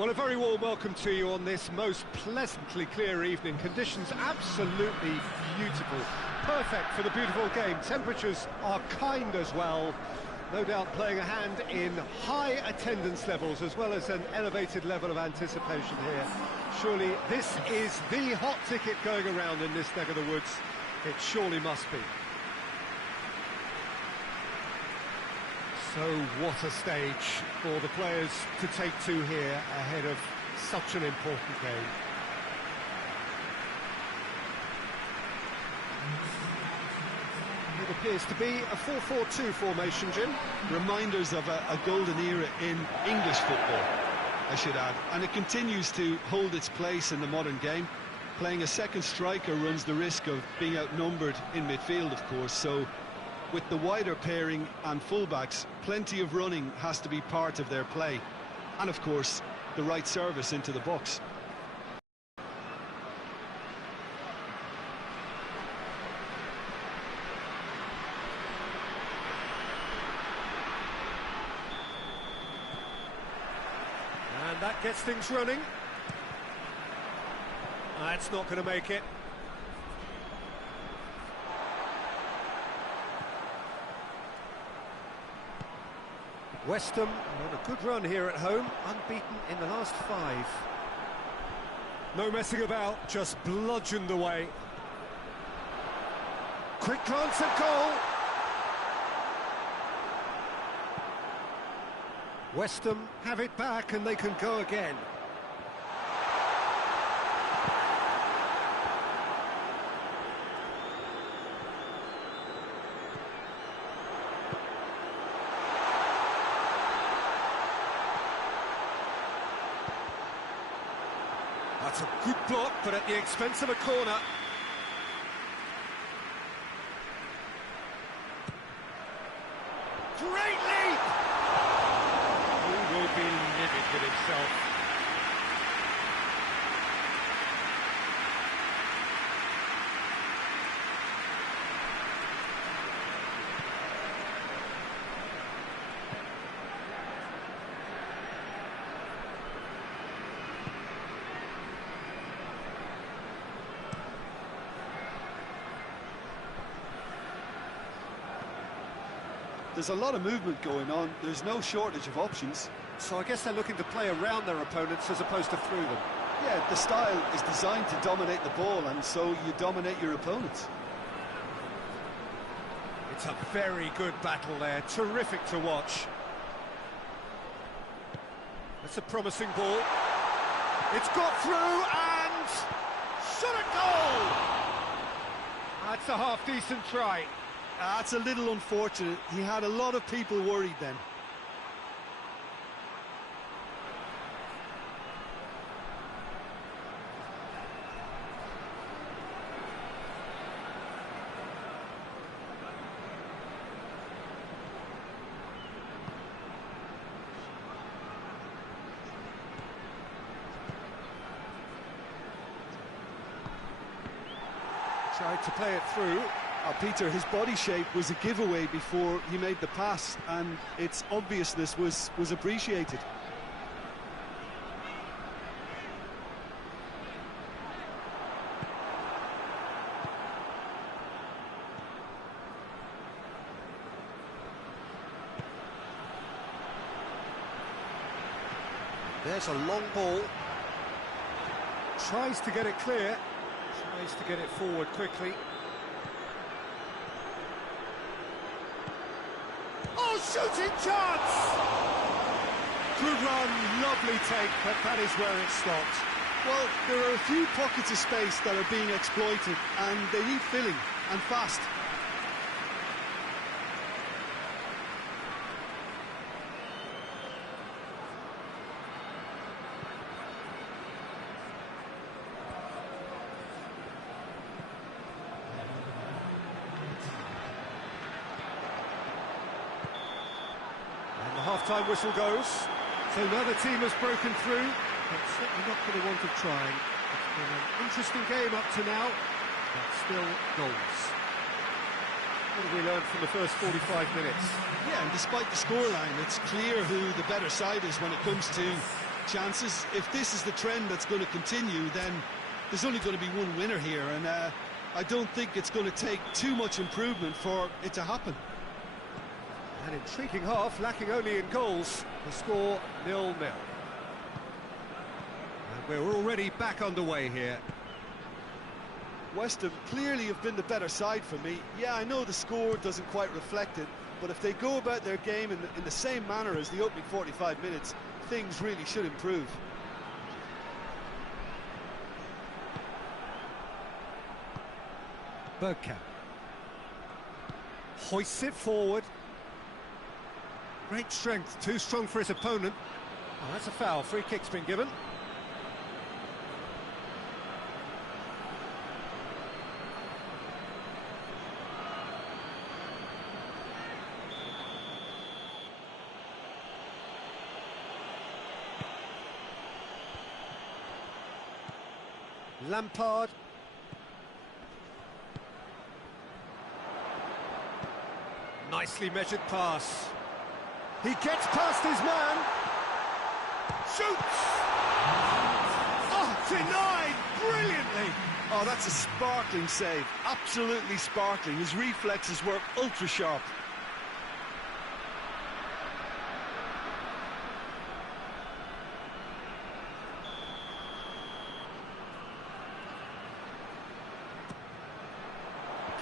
Well, a very warm welcome to you on this most pleasantly clear evening. Conditions absolutely beautiful. Perfect for the beautiful game. Temperatures are kind as well. No doubt playing a hand in high attendance levels as well as an elevated level of anticipation here. Surely this is the hot ticket going around in this neck of the woods. It surely must be. So what a stage for the players to take to here ahead of such an important game. It appears to be a 4-4-2 formation, Jim. Reminders of a golden era in English football, I should add. And it continues to hold its place in the modern game. Playing a second striker runs the risk of being outnumbered in midfield, of course, so with the wider pairing and fullbacks, plenty of running has to be part of their play. And of course, the right service into the box. And that gets things running. That's not going to make it. West Ham on a good run here at home, unbeaten in the last 5. No messing about, just bludgeoned away. Quick glance at goal. West Ham have it back and they can go again. That's a good block, but at the expense of a corner. Great leap! He will be livid with himself. There's a lot of movement going on. There's no shortage of options. So I guess they're looking to play around their opponents as opposed to through them. Yeah, the style is designed to dominate the ball, and so you dominate your opponents. It's a very good battle there. Terrific to watch. That's a promising ball. It's got through and shot a goal! That's a half-decent try. That's a little unfortunate. He had a lot of people worried then. Tried to play it through. Peter, his body shape was a giveaway before he made the pass, and its obviousness was appreciated. There's a long ball. Tries to get it clear. Tries to get it forward quickly. Oh, shooting chance! Good run, lovely take, but that is where it stopped. Well, there are a few pockets of space that are being exploited, and they need filling, and fast. Half-time whistle goes. So now the team has broken through. It's certainly not for the want of trying. It's been an interesting game up to now, but still goals. What have we learned from the first 45 minutes? Yeah, and despite the scoreline, it's clear who the better side is when it comes to chances. If this is the trend that's going to continue, then there's only going to be one winner here, and I don't think it's going to take too much improvement for it to happen. An intriguing half, lacking only in goals. The score 0-0. And we're already back underway here. West Ham clearly have been the better side for me. Yeah, I know the score doesn't quite reflect it, but if they go about their game in the same manner as the opening 45 minutes, things really should improve. Bergkamp hoists it forward. Great strength, too strong for his opponent. Oh, that's a foul. Free kick's been given. Lampard. Nicely measured pass. He gets past his man. Shoots! Oh, denied brilliantly. Oh, that's a sparkling save. Absolutely sparkling. His reflexes were ultra sharp.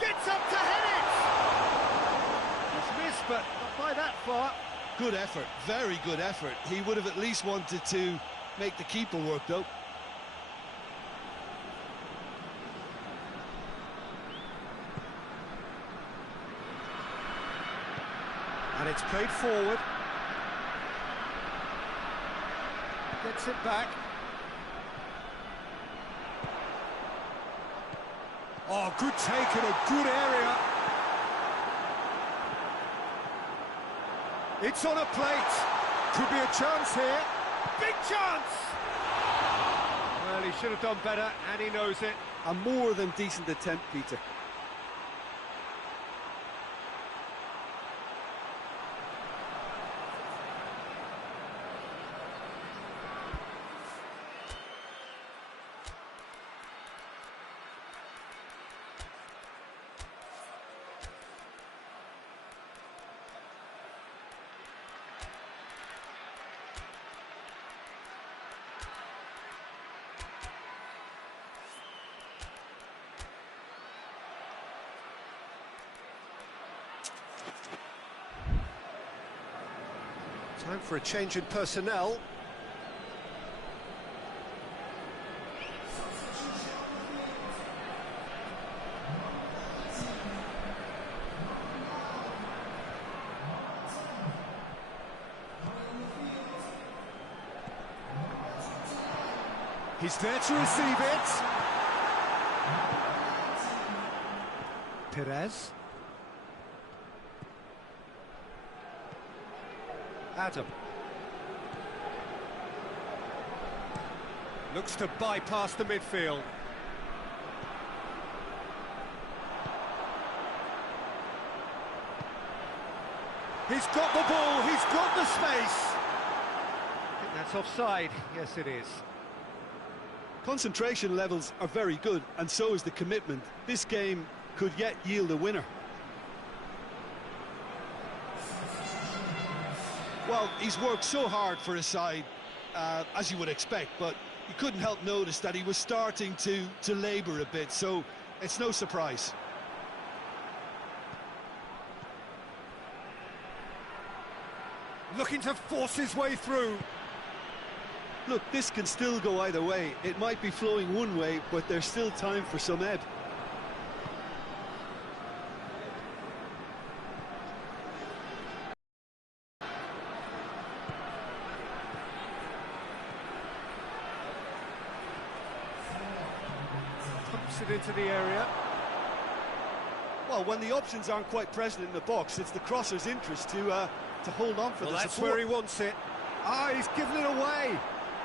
Gets up to head it! He's missed, but not by that far. Good effort, very good effort. He would have at least wanted to make the keeper work, though. And it's played forward. Gets it back. Oh, good take in a good area. It's on a plate. Could be a chance here. Big chance! Well, he should have done better, and he knows it. A more than decent attempt, Peter. Time for a change in personnel. He's there to receive it. Perez. Adam. Looks to bypass the midfield. He's got the ball, he's got the space. I think that's offside. Yes, it is. Concentration levels are very good, and so is the commitment. This game could yet yield a winner. Well, he's worked so hard for his side, as you would expect, but you couldn't help notice that he was starting to labour a bit, so it's no surprise. Looking to force his way through. Look, this can still go either way. It might be flowing one way, but there's still time for some ebb. Pumps it into the area. Well, when the options aren't quite present in the box, it's the crosser's interest to hold on for the that's support. where he wants it. Ah, he's given it away.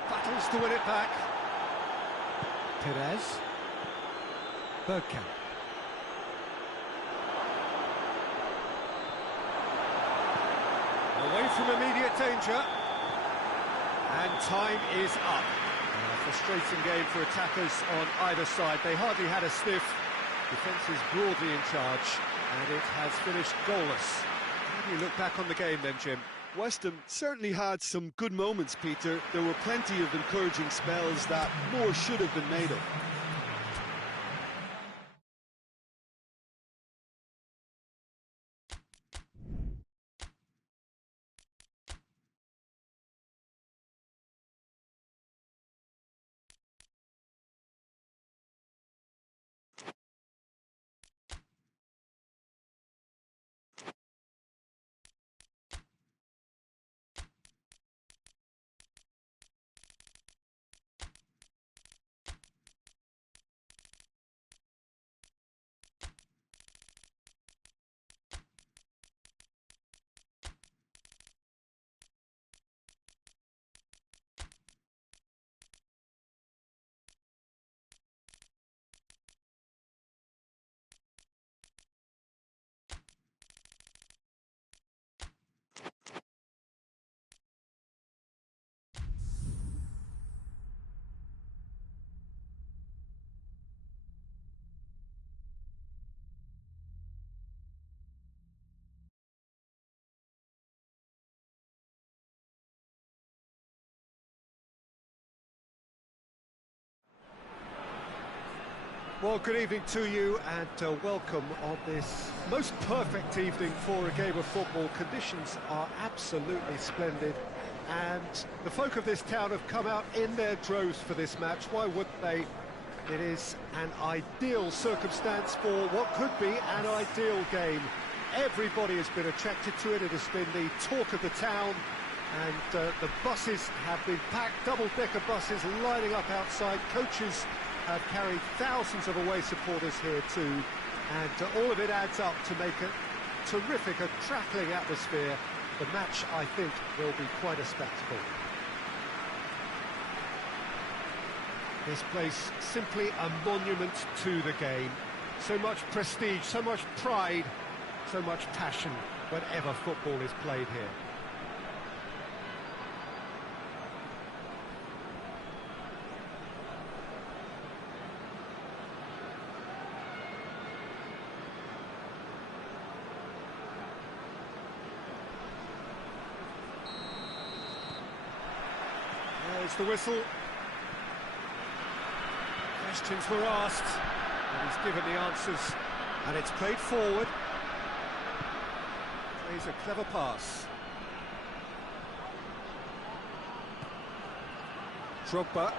Battles to win it back. Perez. Bergkamp. Away from immediate danger. And time is up. A frustrating game for attackers on either side. They hardly had a sniff. Defence is broadly in charge, and it has finished goalless. How do you look back on the game then, Jim? West Ham certainly had some good moments, Peter. There were plenty of encouraging spells that more should have been made of. Well, good evening to you and welcome on this most perfect evening for a game of football. Conditions are absolutely splendid and the folk of this town have come out in their droves for this match. Why wouldn't they? It is an ideal circumstance for what could be an ideal game. Everybody has been attracted to it. It has been the talk of the town, and the buses have been packed, double-decker buses lining up outside. Coaches have carried thousands of away supporters here too, and all of it adds up to make a terrific, a crackling atmosphere. The match, I think, will be quite a spectacle. This place simply a monument to the game. So much prestige, so much pride, so much passion whenever football is played here. There's the whistle. Questions were asked, and he's given the answers, and it's played forward. Plays a clever pass. Drogba.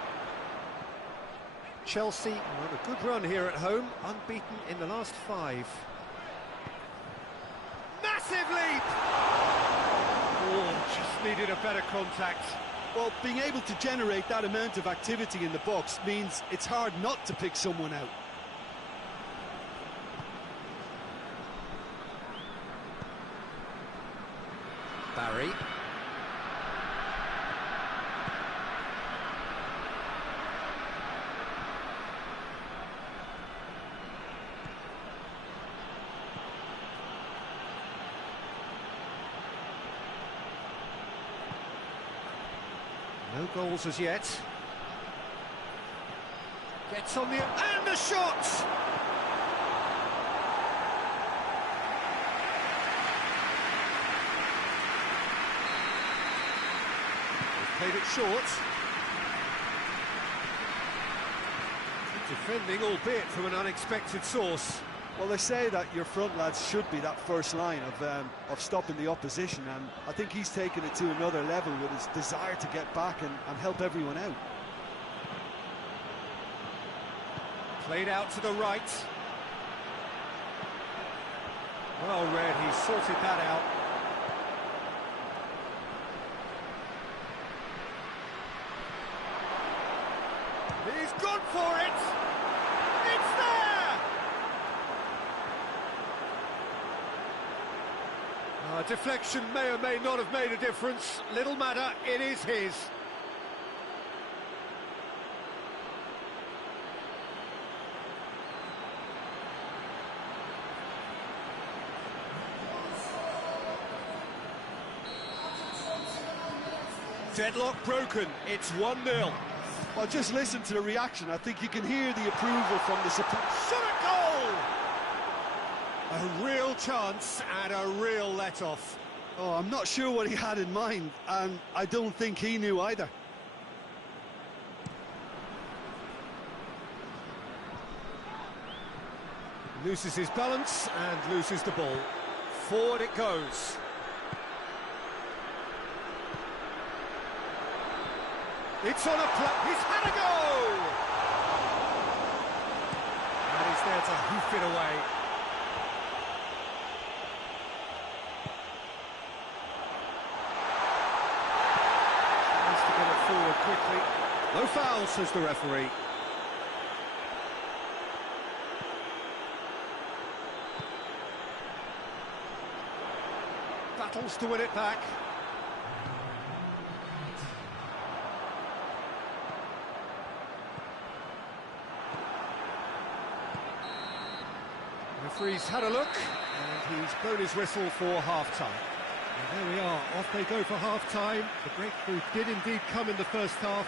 Chelsea on a good run here at home, unbeaten in the last 5. Massive leap! Oh, just needed a better contact. Well, being able to generate that amount of activity in the box means it's hard not to pick someone out. Barry. No goals as yet. Gets on the... and the shot! They've played it short. Defending, albeit from an unexpected source. Well, they say that your front lads should be that first line of stopping the opposition, and I think he's taken it to another level with his desire to get back and help everyone out. Played out to the right. Well read, he sorted that out. He's gone for it! It's there! Deflection may or may not have made a difference. Little matter, it is his. Deadlock broken, it's 1-0. Well, just listen to the reaction. I think you can hear the approval from the support. Shot a goal! A real chance and a real let-off. Oh, I'm not sure what he had in mind, and I don't think he knew either. Loses his balance and loses the ball. Forward it goes. It's on a play. He's had a go! And he's there to hoof it away. Tries to get it forward quickly. No foul, says the referee. Battles to win it back. The referee's had a look, and he's blown his whistle for half-time. And there we are, off they go for half-time. The breakthrough did indeed come in the first half,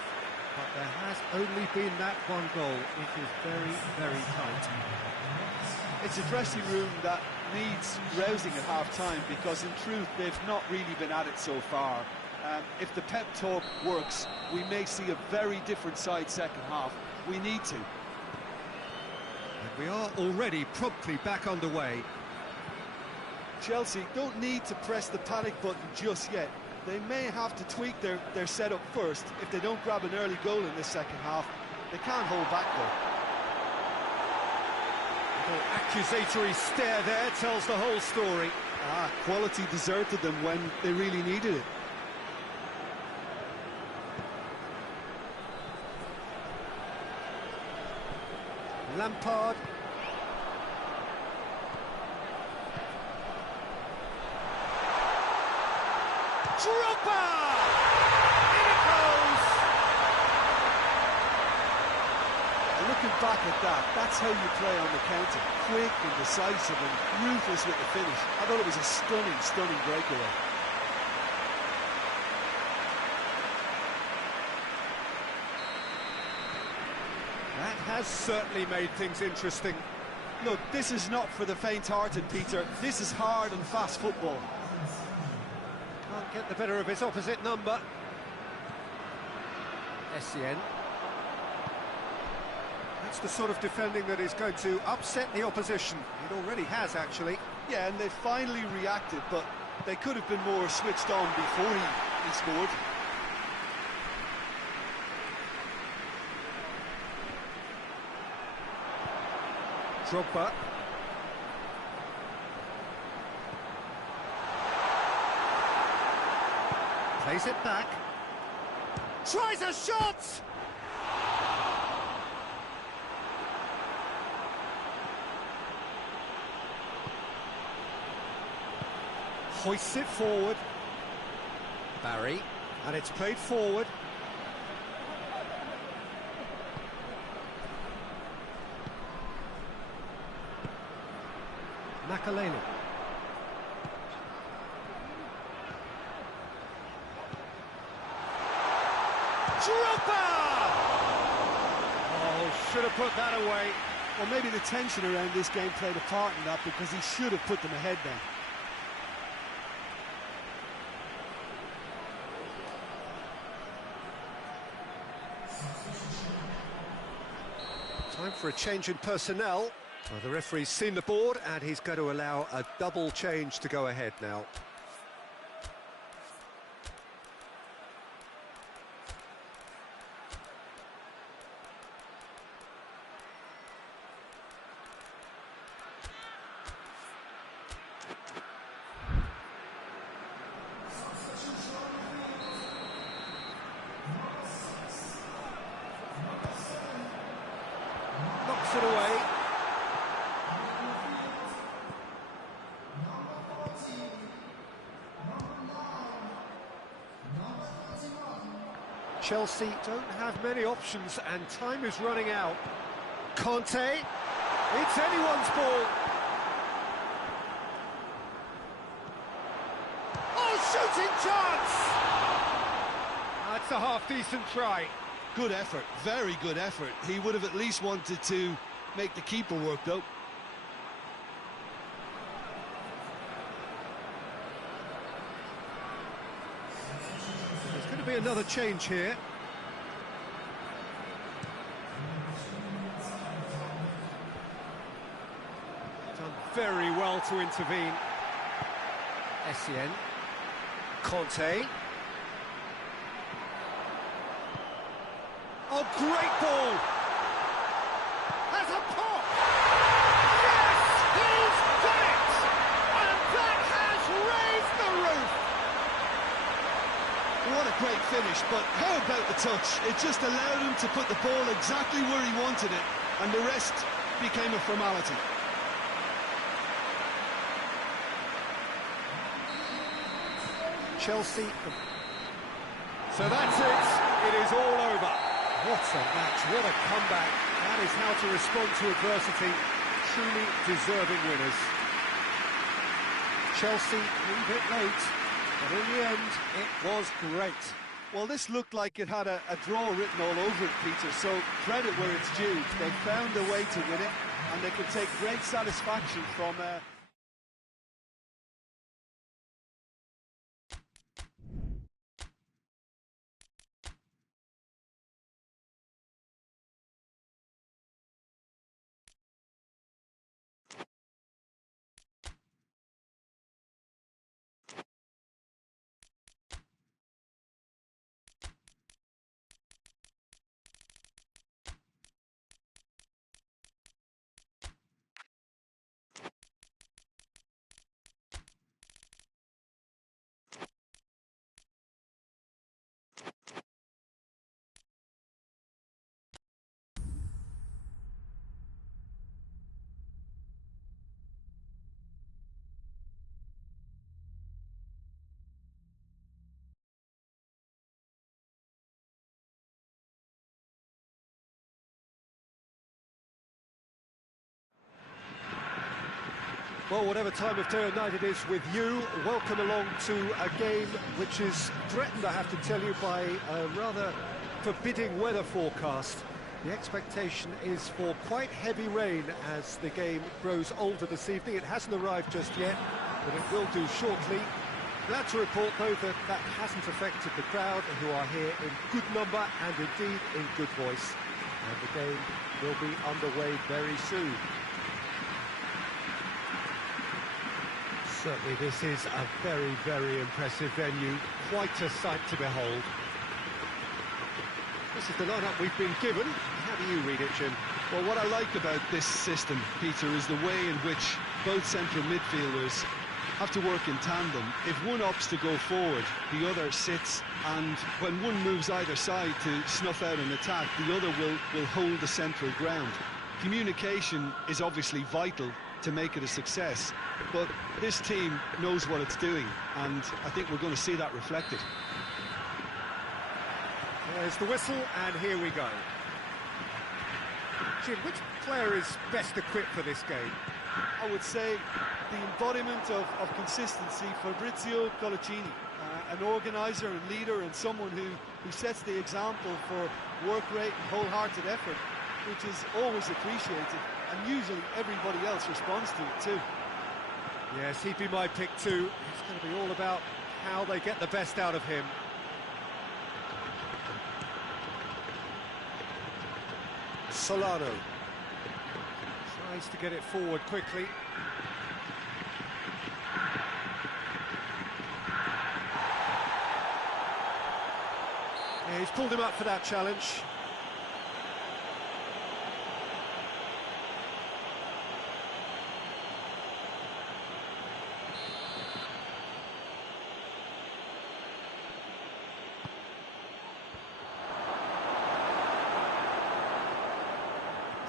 but there has only been that one goal. It is very, very tight. It's a dressing room that needs rousing at half-time, because in truth they've not really been at it so far. If the pep talk works, we may see a very different side second half. We need to. And we are already promptly back underway. Chelsea don't need to press the panic button just yet. They may have to tweak their setup first. If they don't grab an early goal in this second half, they can't hold back though. Accusatory stare there tells the whole story. Quality deserted them when they really needed it. Lampard. Drogba! In it goes! Looking back at that, that's how you play on the counter. Quick and decisive and ruthless with the finish. I thought it was a stunning, stunning breakaway. That has certainly made things interesting. Look, this is not for the faint-hearted, Peter. This is hard and fast football. Can't get the better of his opposite number. Essien. That's the sort of defending that is going to upset the opposition. It already has, actually. Yeah, and they finally reacted, but they could have been more switched on before he scored. Drogba. Plays it back. Tries a shot! Hoists it forward. Barry. And it's played forward. Makaleli. Drogba! Oh, should have put that away. Well, maybe the tension around this game played a part in that, because he should have put them ahead then. Time for a change in personnel. Well, the referee's seen the board and he's going to allow a double change to go ahead now. Knocks it away. Chelsea don't have many options and time is running out. Conte, it's anyone's ball. Oh, shooting chance! That's a half-decent try. Good effort, very good effort. He would have at least wanted to make the keeper work, though. There's going to be another change here. Done very well to intervene. Essien. Conte. Oh, great ball! Has a pop! Yes, he's got it! And that has raised the roof! What a great finish, but how about the touch? It just allowed him to put the ball exactly where he wanted it, and the rest became a formality. Chelsea. So that's it. It is all over. What a match, what a comeback. That is how to respond to adversity. Truly deserving winners. Chelsea, a little bit late, but in the end, it was great. Well, this looked like it had a draw written all over it, Peter, so credit where it's due. They found a way to win it, and they can take great satisfaction from... Well, whatever time of day or night it is with you, welcome along to a game which is threatened, I have to tell you, by a rather forbidding weather forecast. The expectation is for quite heavy rain as the game grows older this evening. It hasn't arrived just yet, but it will do shortly. Glad to report, though, that that hasn't affected the crowd, who are here in good number and indeed in good voice. And the game will be underway very soon. Certainly this is a very, very impressive venue, quite a sight to behold. This is the lineup we've been given. How do you read it, Jim? Well, what I like about this system, Peter, is the way in which both central midfielders have to work in tandem. If one opts to go forward, the other sits, and when one moves either side to snuff out an attack, the other will hold the central ground. Communication is obviously vital to make it a success, but this team knows what it's doing, and I think we're going to see that reflected. There's the whistle, and here we go. Jim, which player is best equipped for this game? I would say the embodiment of consistency, Fabrizio Colaccini, an organiser and leader, and someone who sets the example for work rate and wholehearted effort, which is always appreciated, and usually everybody else responds to it too. Yes, he'd be my pick too. It's going to be all about how they get the best out of him. Solano tries to get it forward quickly. Yeah, he's pulled him up for that challenge.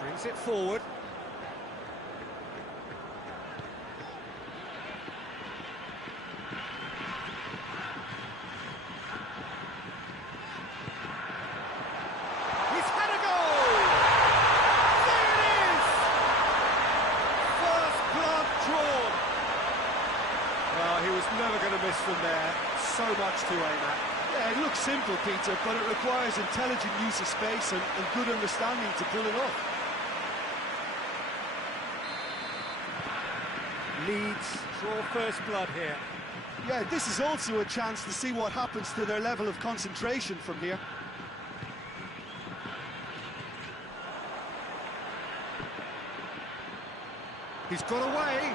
Brings it forward. He's had a goal! There it is! First blood drawn. Well, he was never going to miss from there. So much to aim at. Yeah, it looks simple, Peter, but it requires intelligent use of space and good understanding to pull it off. Leeds draw first blood here. Yeah, this is also a chance to see what happens to their level of concentration from here. He's got away.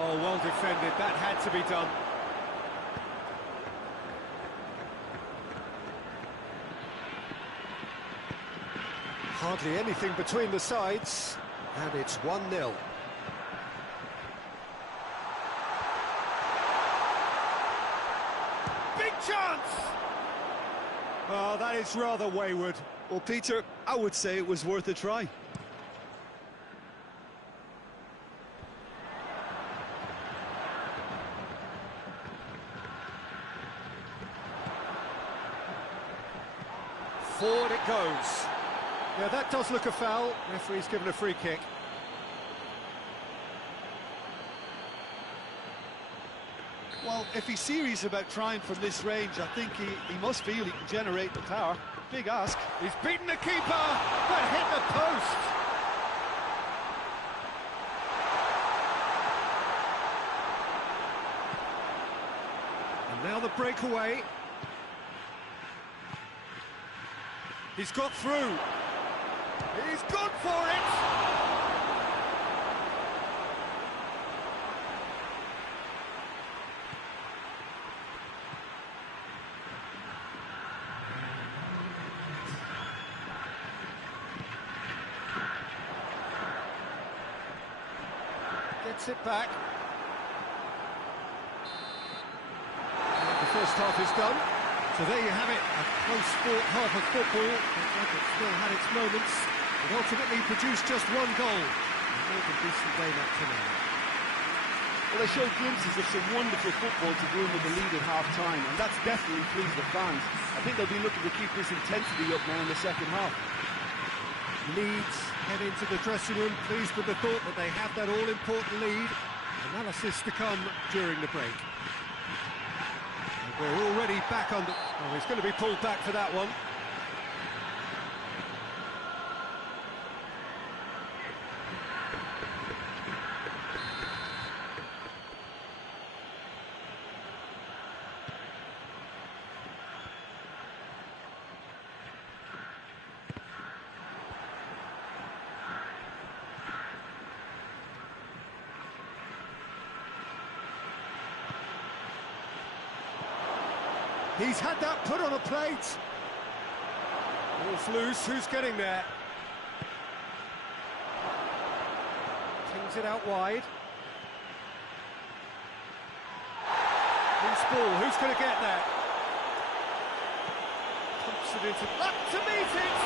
Oh, well defended. That had to be done. Hardly anything between the sides, and it's 1-0. Big chance! Oh, that is rather wayward. Well, Peter, I would say it was worth a try. Forward it goes. Yeah, that does look a foul. Referee's given a free kick. Well, if he's serious about trying from this range, I think he must feel he can generate the power. Big ask. He's beaten the keeper, but hit the post. And now the breakaway. He's got through. He's gone for it! Gets it back. And the first half is done. So there you have it, a close sport half of football. It still had its moments. It ultimately produced just one goal. A more than decent game up to now. Well, they showed glimpses of some wonderful football to go in with the lead at half-time, and that's definitely pleased the fans. I think they'll be looking to keep this intensity up now in the second half. Leeds head into the dressing room, pleased with the thought that they have that all-important lead. Analysis to come during the break. And we're already back under... Oh, he's going to be pulled back for that one. He's had that put on a plate. Ball's loose, who's getting there? Tings it out wide. Loose ball, who's going to get that? Pumps it into... Up to meet it!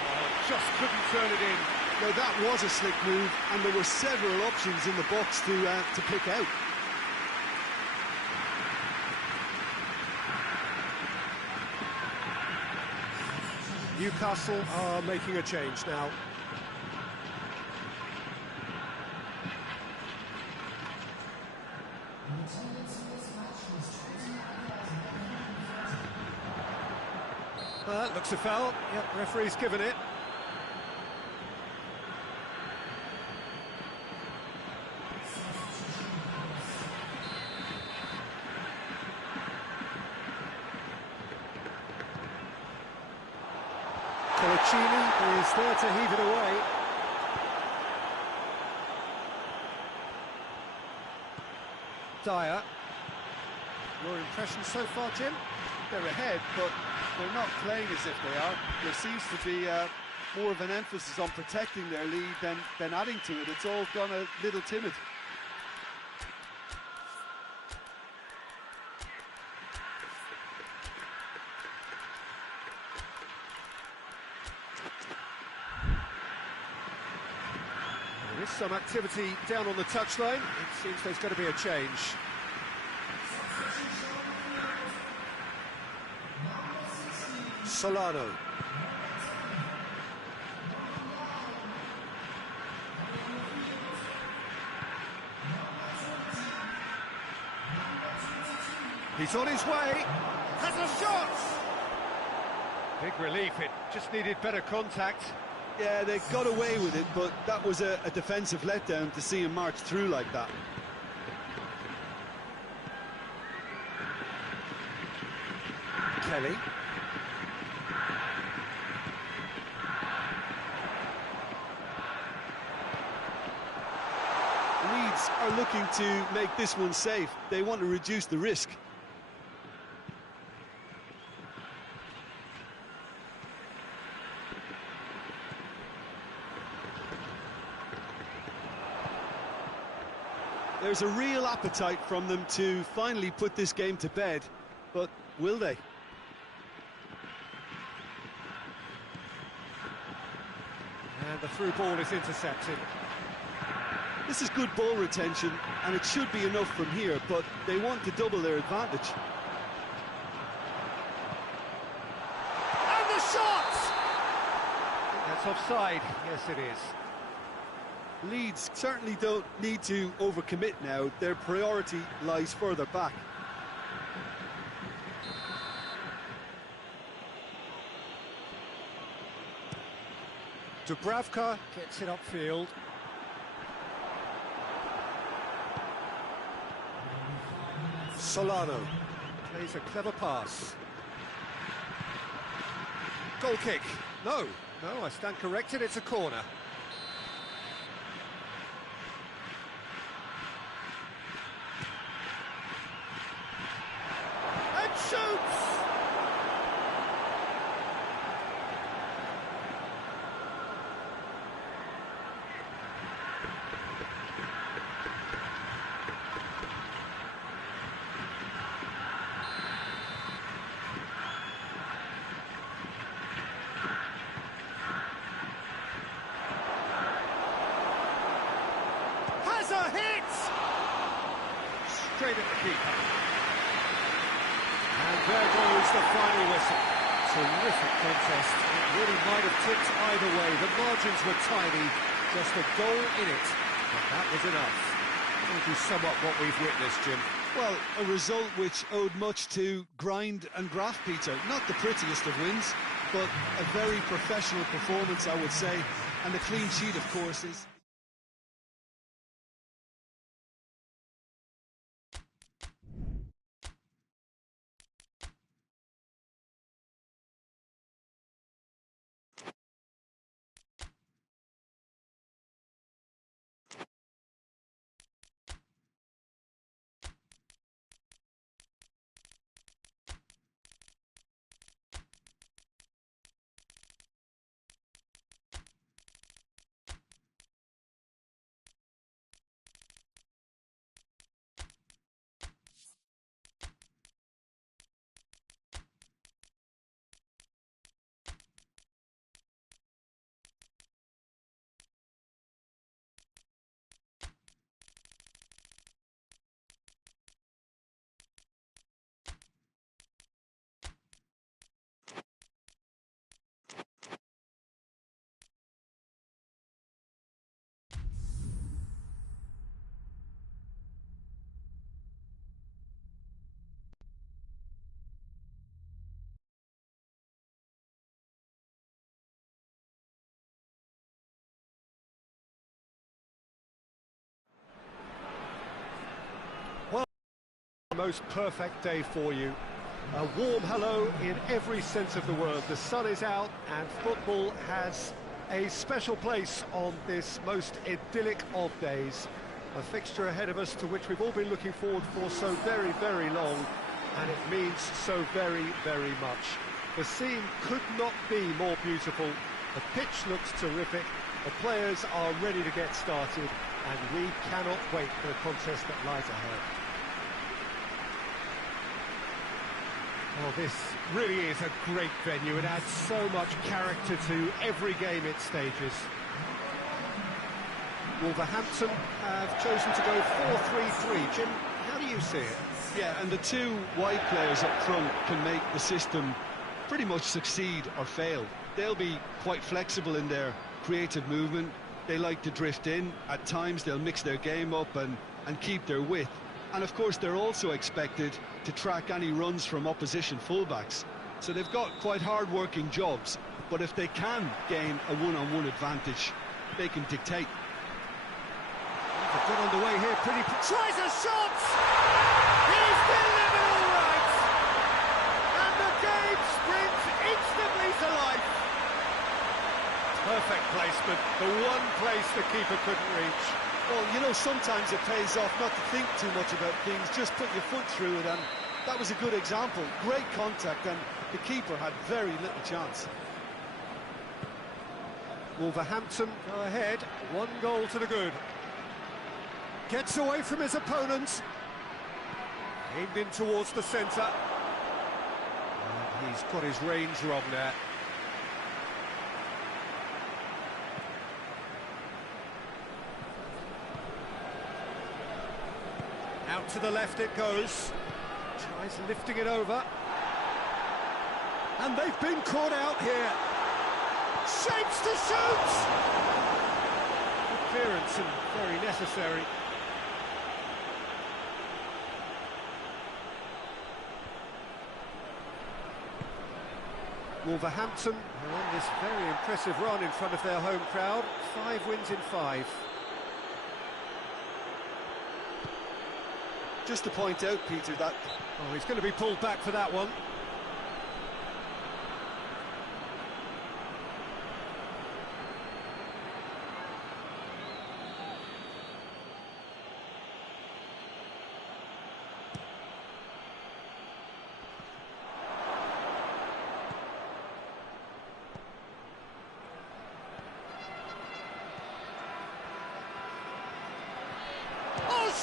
Oh, just couldn't turn it in. Now, that was a slick move, and there were several options in the box to pick out. Newcastle are making a change now. That looks a foul. Yep, referee's given it. Colaccini is there to heave it away. Dyer. Your impressions so far, Jim? They're ahead, but they're not playing as if they are. There seems to be more of an emphasis on protecting their lead than adding to it. It's all gone a little timid. There is some activity down on the touchline. It seems there's going to be a change. Solano. He's on his way. Has a shot! Big relief, it just needed better contact. Yeah, they got away with it, but that was a defensive letdown to see him march through like that. Kelly. Leeds are looking to make this one safe. They want to reduce the risk. There's a real appetite from them to finally put this game to bed, but will they? And the through ball is intercepted. This is good ball retention, and it should be enough from here, but they want to double their advantage. And the shot! That's offside. Yes, it is. Leeds certainly don't need to overcommit now. Their priority lies further back. Dubravka gets it upfield. Solano plays a clever pass. Goal kick. No, I stand corrected, it's a corner. And shoots! Has a hit! Straight at the keeper. And there goes the final whistle. Terrific contest. It really might have tipped either way. The margins were tiny, just a goal in it. But that was enough. Will be somewhat what we've witnessed, Jim. Well, a result which owed much to grind and graft, Peter. Not the prettiest of wins, but a very professional performance, I would say. And the clean sheet, of course, is... Most perfect day for you. A warm hello in every sense of the word. The sun is out and football has a special place on this most idyllic of days. A fixture ahead of us to which we've all been looking forward for so very, very long, and it means so very, very much. The scene could not be more beautiful. The pitch looks terrific. The players are ready to get started, and we cannot wait for the contest that lies ahead. Well, this really is a great venue. It adds so much character to every game it stages. Wolverhampton have chosen to go 4-3-3. Jim, how do you see it? Yeah, and the two wide players up front can make the system pretty much succeed or fail. They'll be quite flexible in their creative movement. They like to drift in. At times they'll mix their game up and keep their width. And of course, they're also expected to track any runs from opposition fullbacks. So they've got quite hard-working jobs, but if they can gain a one-on-one advantage, they can dictate. They've got on the way here, tries a shot! He's delivered all right! And the game springs instantly to life. Perfect placement, the one place the keeper couldn't reach. Well, you know, sometimes it pays off not to think too much about things, just put your foot through it, and that was a good example. Great contact, and the keeper had very little chance. Wolverhampton go ahead, 1 goal to the good. Gets away from his opponents. Aimed in towards the centre. And he's got his range wrong there. Out to the left it goes. Tries lifting it over. And they've been caught out here. Shapes to shoot! Good clearance and very necessary. Wolverhampton are on this very impressive run in front of their home crowd. 5 wins in 5. Just to point out, Peter, that... Oh, he's going to be pulled back for that one.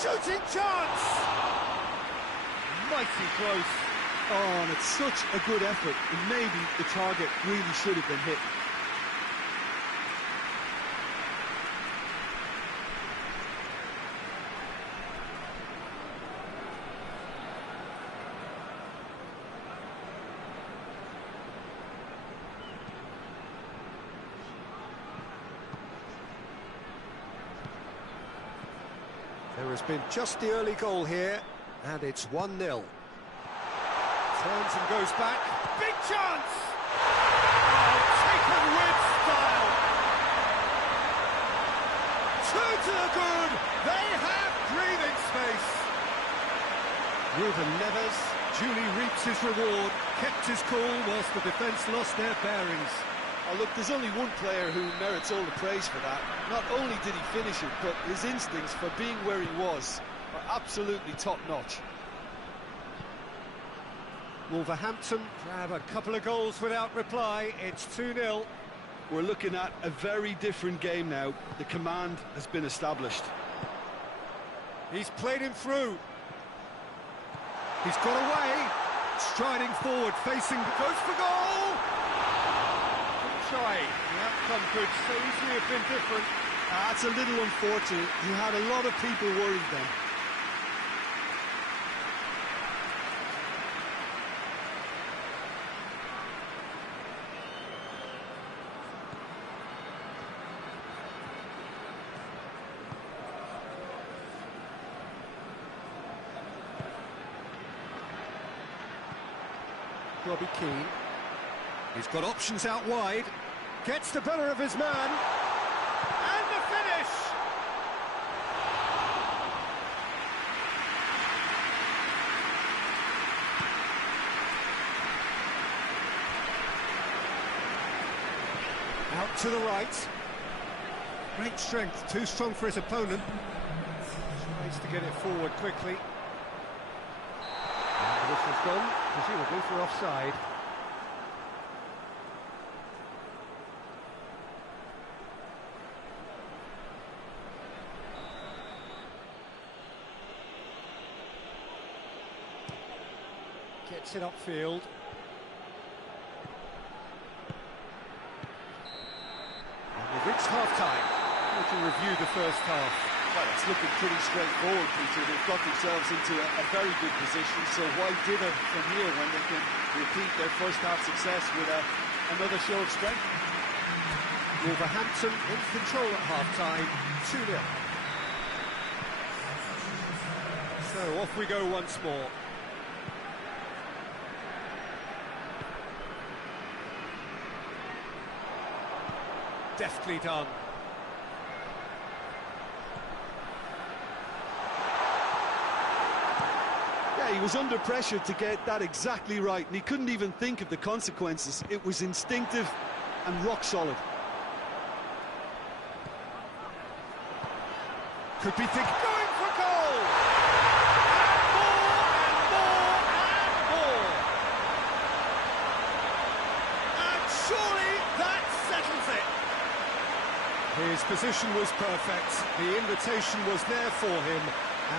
Shooting chance! Mighty close. Oh, and it's such a good effort, and maybe the target really should have been hit. There has been just the early goal here, and it's 1-0. Turns and goes back. Big chance! Oh, taken with style! 2 to the good! They have breathing space! Ruben Neves duly reaps his reward, kept his cool whilst the defence lost their bearings. Oh, look, there's only one player who merits all the praise for that. Not only did he finish it, but his instincts for being where he was are absolutely top-notch. Wolverhampton grab a couple of goals without reply. It's 2-0. We're looking at a very different game now. The command has been established. He's played him through. He's got away. Striding forward, facing, goes for goal! Try. The outcome could so easily have been different. That's a little unfortunate. You had a lot of people worried then. Robbie Keane. He's got options out wide. Gets the better of his man. And the finish! Out to the right. Great strength, too strong for his opponent. Tries to get it forward quickly. And the whistle's gone, presumably for offside. Gets it upfield. And they've reached half-time. We can review the first half. Well, it's looking pretty straightforward, Peter. They've got themselves into a very good position, so why dither from here when they can repeat their first half success with another show of strength? Wolverhampton in control at half-time, 2-0. So off we go once more. Deftly done. Yeah, he was under pressure to get that exactly right, and he couldn't even think of the consequences. It was instinctive and rock solid. Could be thinking, going for goal! And more, and more, and more! And surely that settles it! His position was perfect, the invitation was there for him,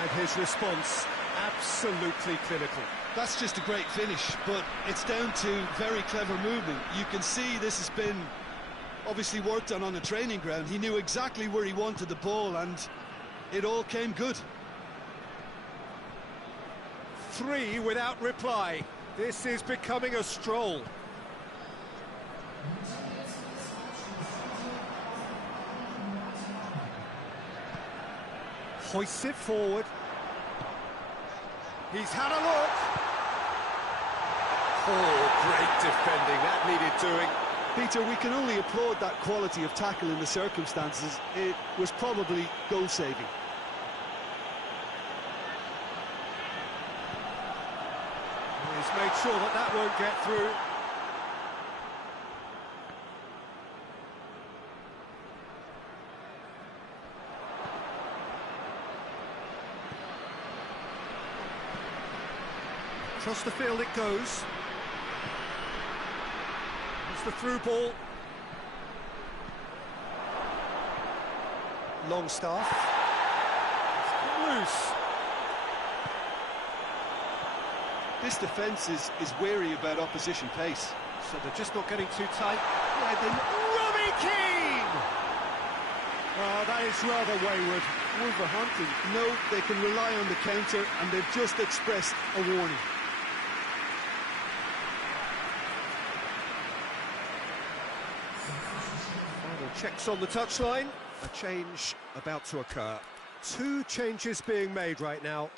and his response absolutely clinical. That's just a great finish, but it's down to very clever movement. You can see this has been obviously worked on the training ground. He knew exactly where he wanted the ball, and it all came good. 3 without reply. This is becoming a stroll. Hoists it forward. He's had a look. Oh, great defending. That needed doing. Peter, we can only applaud that quality of tackle in the circumstances. It was probably goal-saving. He's made sure that that won't get through. Across the field it goes. It's the through ball. Longstaff. It's loose. This defence is wary about opposition pace. So they're just not getting too tight. Yeah, then Robbie Keane! Oh, that is rather wayward. Wolverhampton know they can rely on the counter, and they've just expressed a warning. Final checks on the touchline. A change about to occur. 2 changes being made right now.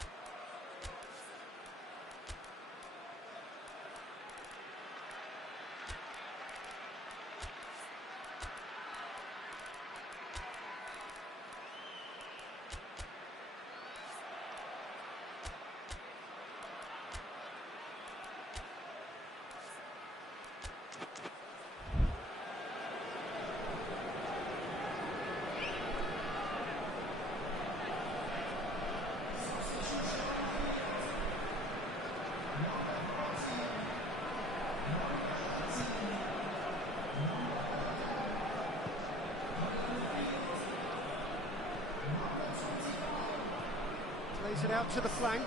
Plays it out to the flank.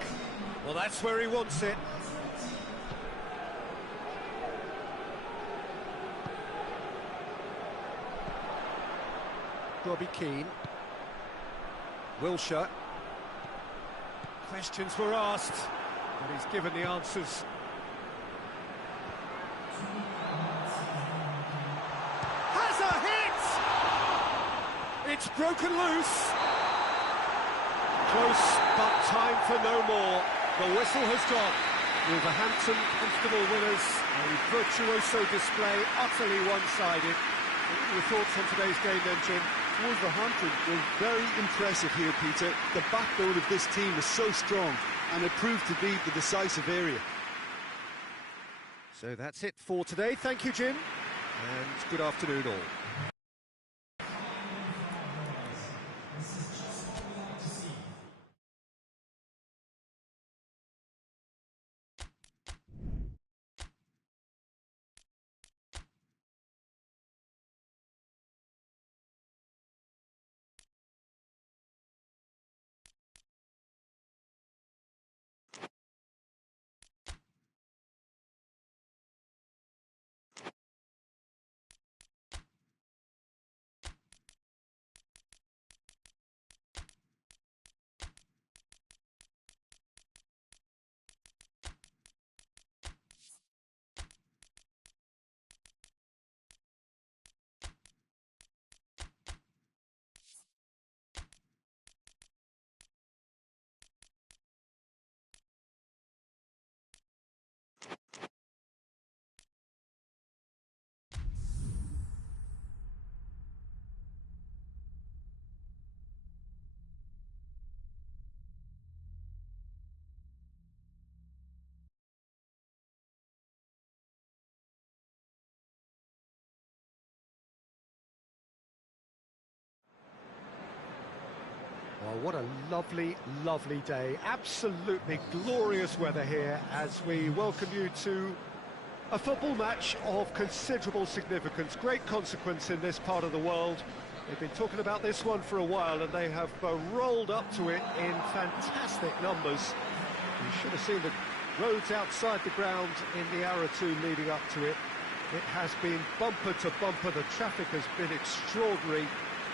Well, that's where he wants it. Robbie Keane. Wilshere. Questions were asked, but he's given the answers. Has a hit! It's broken loose. Close, but time for no more. The whistle has gone. Wolverhampton, comfortable winners. A virtuoso display, utterly one-sided. Your thoughts on today's game then, Jim? Wolverhampton were very impressive here, Peter. The backbone of this team is so strong, and it proved to be the decisive area. So that's it for today. Thank you, Jim, and good afternoon all. Well, what a lovely, lovely day. Absolutely glorious weather here as we welcome you to a football match of considerable significance. Great consequence in this part of the world. They've been talking about this one for a while and they have rolled up to it in fantastic numbers. You should have seen the roads outside the ground in the hour or two leading up to it. It has been bumper to bumper. The traffic has been extraordinary.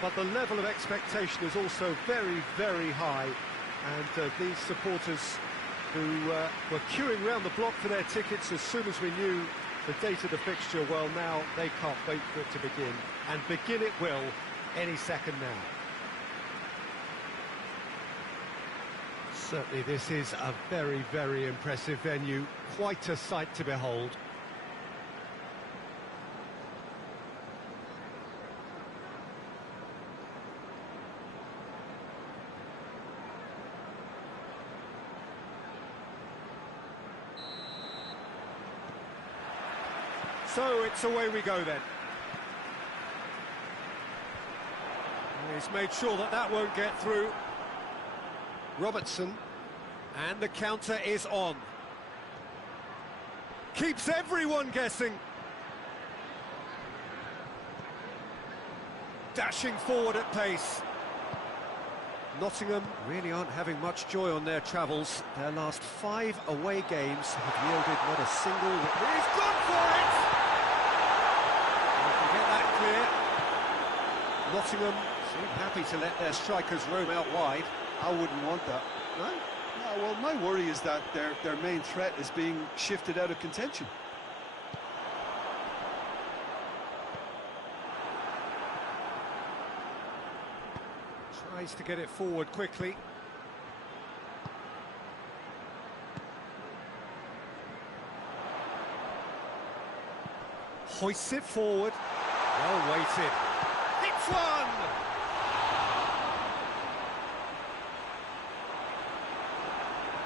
But the level of expectation is also very, very high. And these supporters who were queuing around the block for their tickets as soon as we knew the date of the fixture, well, now they can't wait for it to begin. And begin it will any second now. Certainly this is a very, very impressive venue. Quite a sight to behold. So it's away we go then. He's made sure that that won't get through. Robertson, and the counter is on. Keeps everyone guessing. Dashing forward at pace. Nottingham really aren't having much joy on their travels. Their last 5 away games have yielded not a single... He's gone for it! Get that clear. Nottingham seem happy to let their strikers roam out wide. I wouldn't want that. No? No, well, my worry is that their main threat is being shifted out of contention. Tries to get it forward quickly. Hoists it forward. Well weighted. Hits one!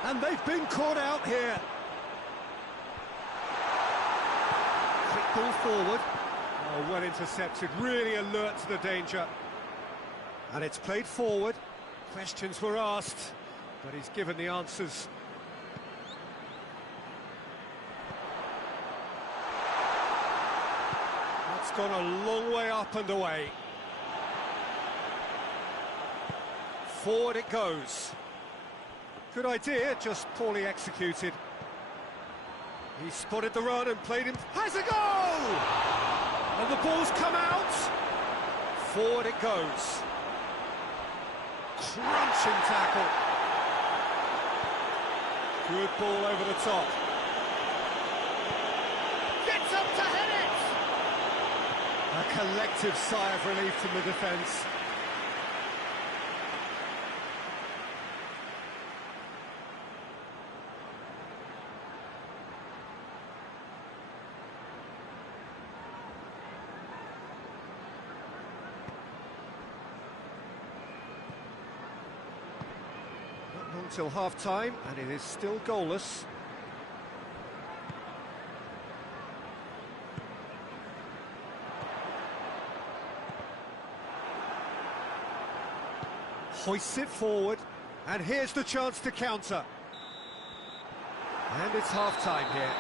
And they've been caught out here. Quick ball forward. Oh, well intercepted, really alert to the danger. And it's played forward. Questions were asked, but he's given the answers. That's gone a long way up and away. Forward it goes. Good idea, just poorly executed. He spotted the run and played him. Has a goal! And the ball's come out. Forward it goes. Crunching tackle. Good ball over the top. Gets up to head it! A collective sigh of relief from the defence. Until half-time, and it is still goalless. Hoists it forward, and here's the chance to counter. And it's half-time here.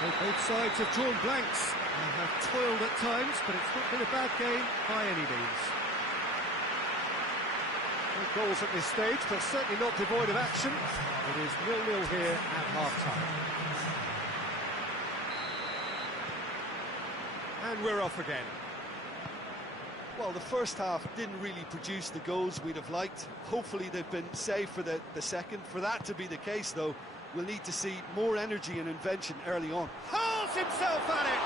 So both sides have drawn blanks. They have toiled at times, but it's not been a bad game by any means. No goals at this stage, but certainly not devoid of action. It is 0-0 here at half-time. And we're off again. Well, the first half didn't really produce the goals we'd have liked. Hopefully they've been saved for the second. For that to be the case, though, we'll need to see more energy and invention early on. Hurls himself at it!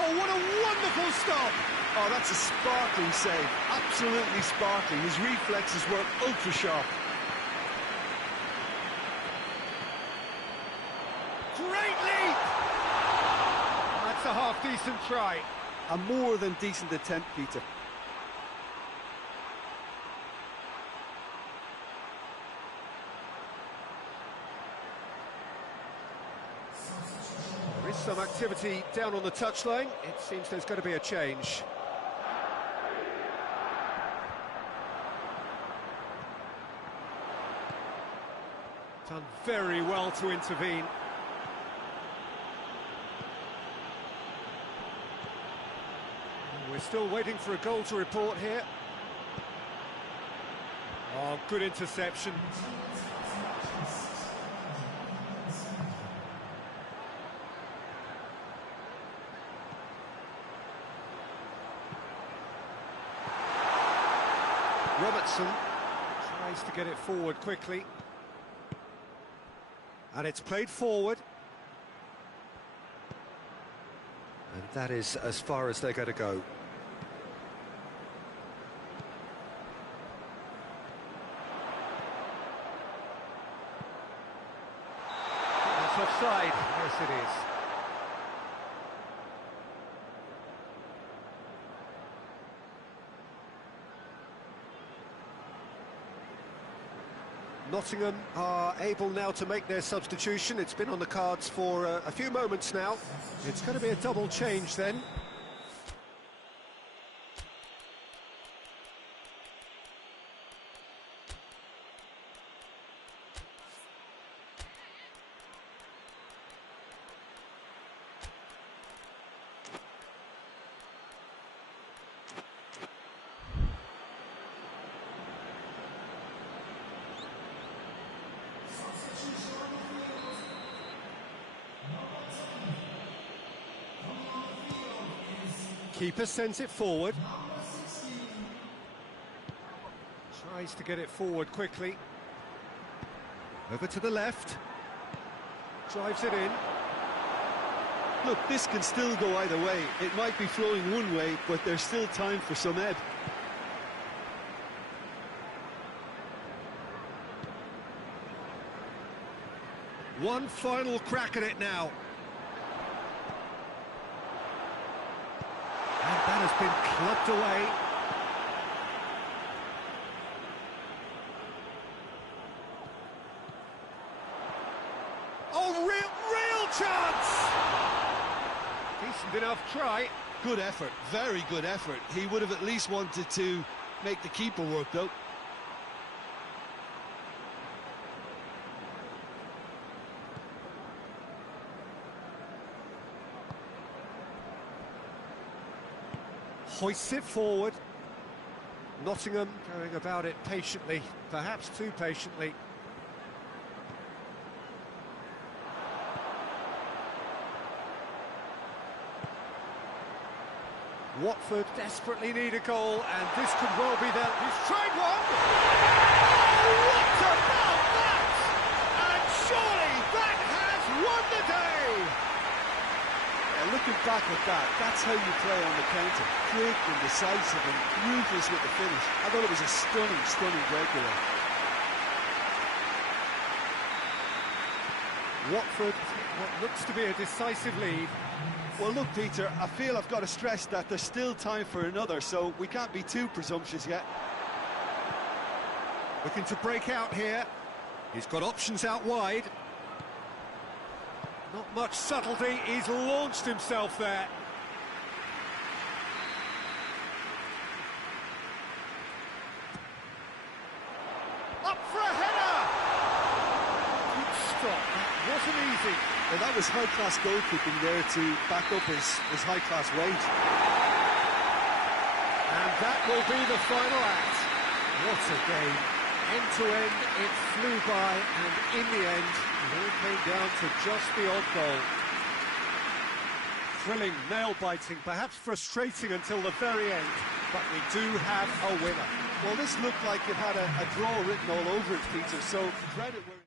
Oh, what a wonderful stop! Oh, that's a sparkling save. Absolutely sparkling. His reflexes were ultra-sharp. Great leap! That's a half-decent try. A more than decent attempt, Peter. There is some activity down on the touchline. It seems there's going to be a change. Done very well to intervene. We're still waiting for a goal to report here. Oh, good interception. Robertson tries to get it forward quickly. And it's played forward. And that is as far as they're going to go. That's offside. Yes, it is. Nottingham are able now to make their substitution. It's been on the cards for a few moments now. It's going to be a double change then. Keeper sends it forward. Tries to get it forward quickly. Over to the left. Drives it in. Look, this can still go either way. It might be flowing one way, but there's still time for some ebb. One final crack at it now. And that has been clubbed away. Oh, real chance! Decent enough try. Good effort, very good effort. He would have at least wanted to make the keeper work, though. Hoists it forward. Nottingham going about it patiently, perhaps too patiently. Watford desperately need a goal, and this could well be their... He's tried one! Oh, what about that? And surely that has won the day! Looking back at that, that's how you play on the counter. Quick and decisive and ruthless with the finish. I thought it was a stunning breakaway. Watford, what looks to be a decisive lead. Well, look, Peter, I feel I've got to stress that there's still time for another, so we can't be too presumptuous yet. Looking to break out here. He's got options out wide. Not much subtlety, he's launched himself there. Up for a header! Good stop, that wasn't easy. Well, that was high-class goalkeeping there to back up his high-class weight. And that will be the final act. What a game. End-to-end, it flew by, and in the end, it all came down to just the odd goal. Thrilling, nail-biting, perhaps frustrating until the very end, but we do have a winner. Well, this looked like it had a draw written all over it, Peter, so credit where...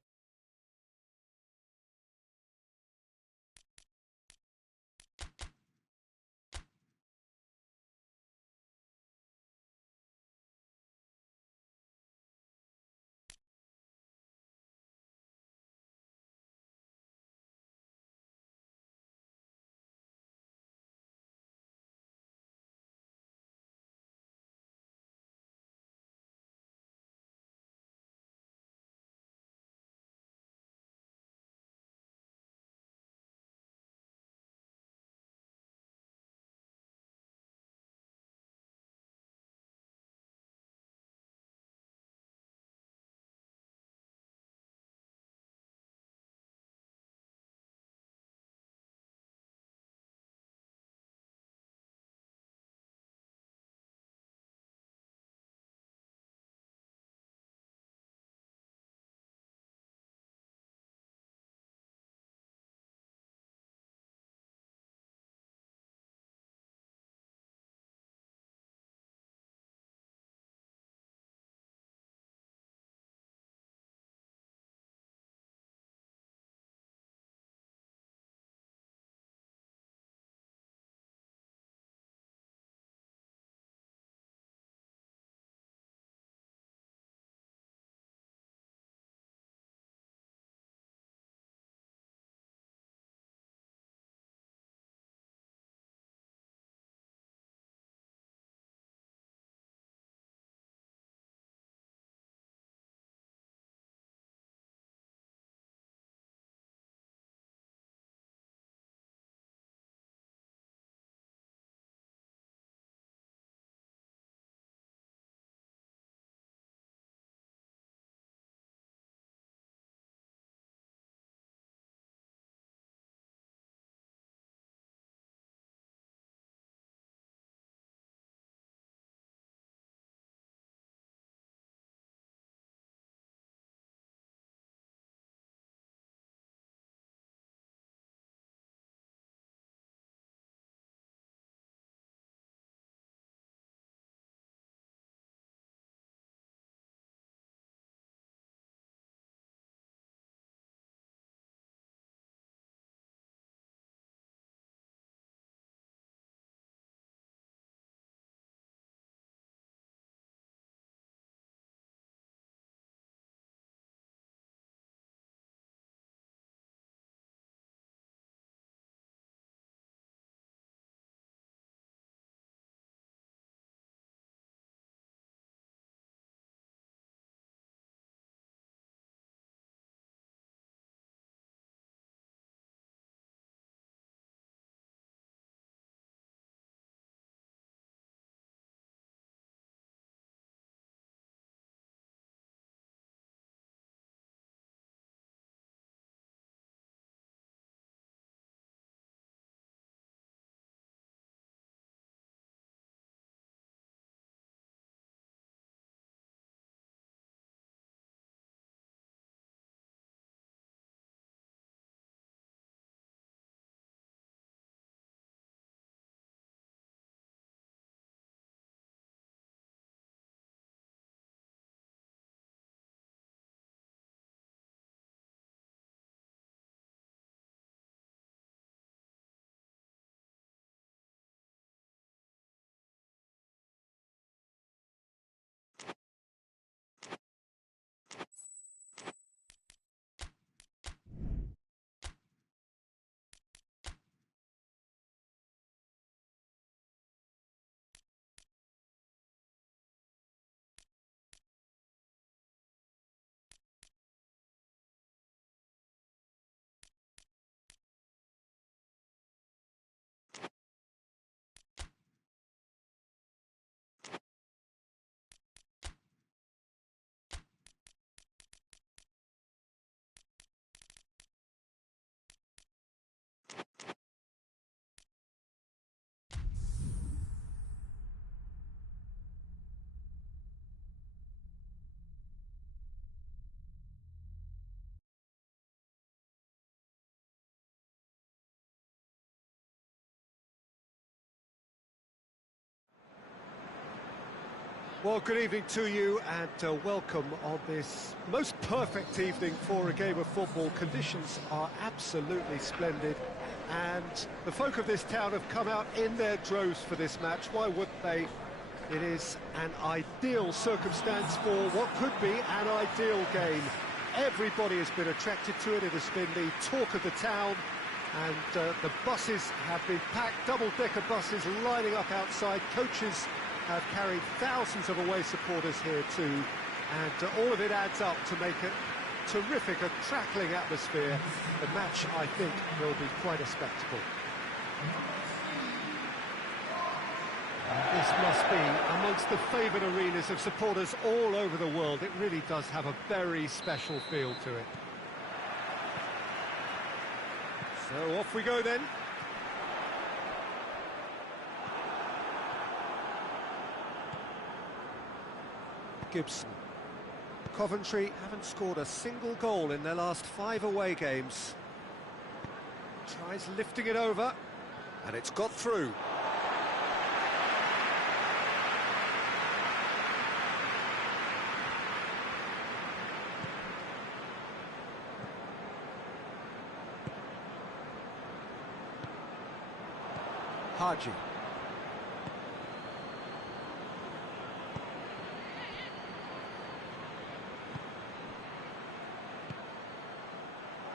Well, good evening to you and welcome on this most perfect evening for a game of football. Conditions are absolutely splendid and the folk of this town have come out in their droves for this match. Why wouldn't they? It is an ideal circumstance for what could be an ideal game. Everybody has been attracted to it. It has been the talk of the town, and the buses have been packed, double-decker buses lining up outside. Coaches have carried thousands of away supporters here too, and all of it adds up to make it terrific, a crackling atmosphere. The match, I think, will be quite a spectacle. This must be amongst the favoured arenas of supporters all over the world. It really does have a very special feel to it. So off we go then. Gibson. Coventry haven't scored a single goal in their last 5 away games. Tries lifting it over, and it's got through. Haji.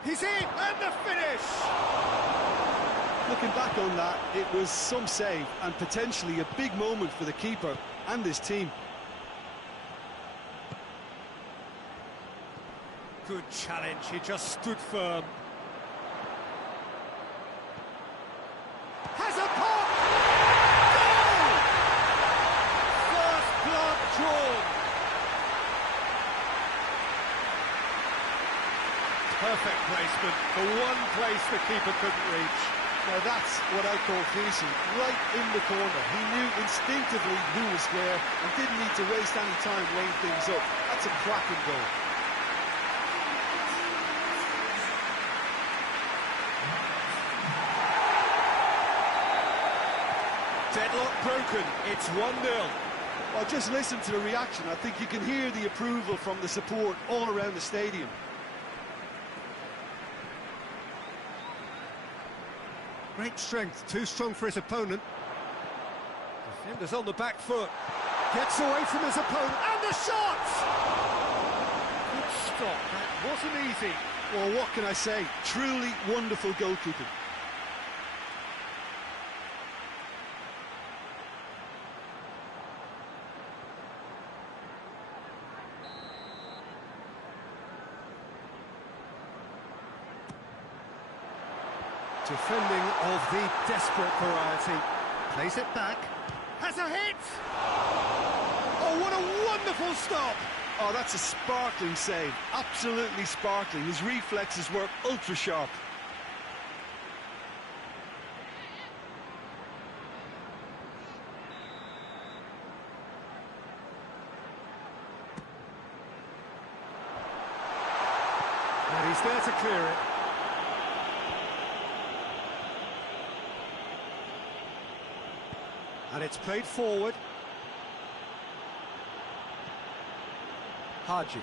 He's in, and the finish! Looking back on that, it was some save and potentially a big moment for the keeper and his team. Good challenge, he just stood firm. Has a pop! Goal! First blood drawn. Perfect placement, the one place the keeper couldn't reach. Now that's what I call finishing, right in the corner. He knew instinctively who was there and didn't need to waste any time laying things up. That's a cracking goal. Deadlock broken, it's 1-0. Well, just listen to the reaction. I think you can hear the approval from the support all around the stadium. Great strength, too strong for his opponent. Defender's on the back foot. Gets away from his opponent, and the shot! Good stop, that wasn't easy. Well, what can I say? Truly wonderful goalkeeping. Defending of the desperate variety. Plays it back. Has a hit! Oh, what a wonderful stop! Oh, that's a sparkling save. Absolutely sparkling. His reflexes were ultra-sharp. And he's there to clear it. And it's played forward. Haji.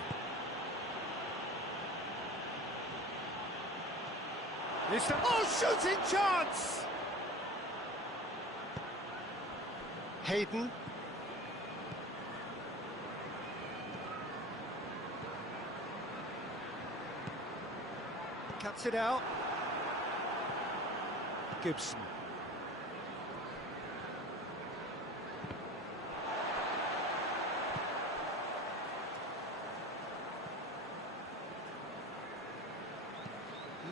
Oh, shooting chance! Hayden. Cuts it out. Gibson.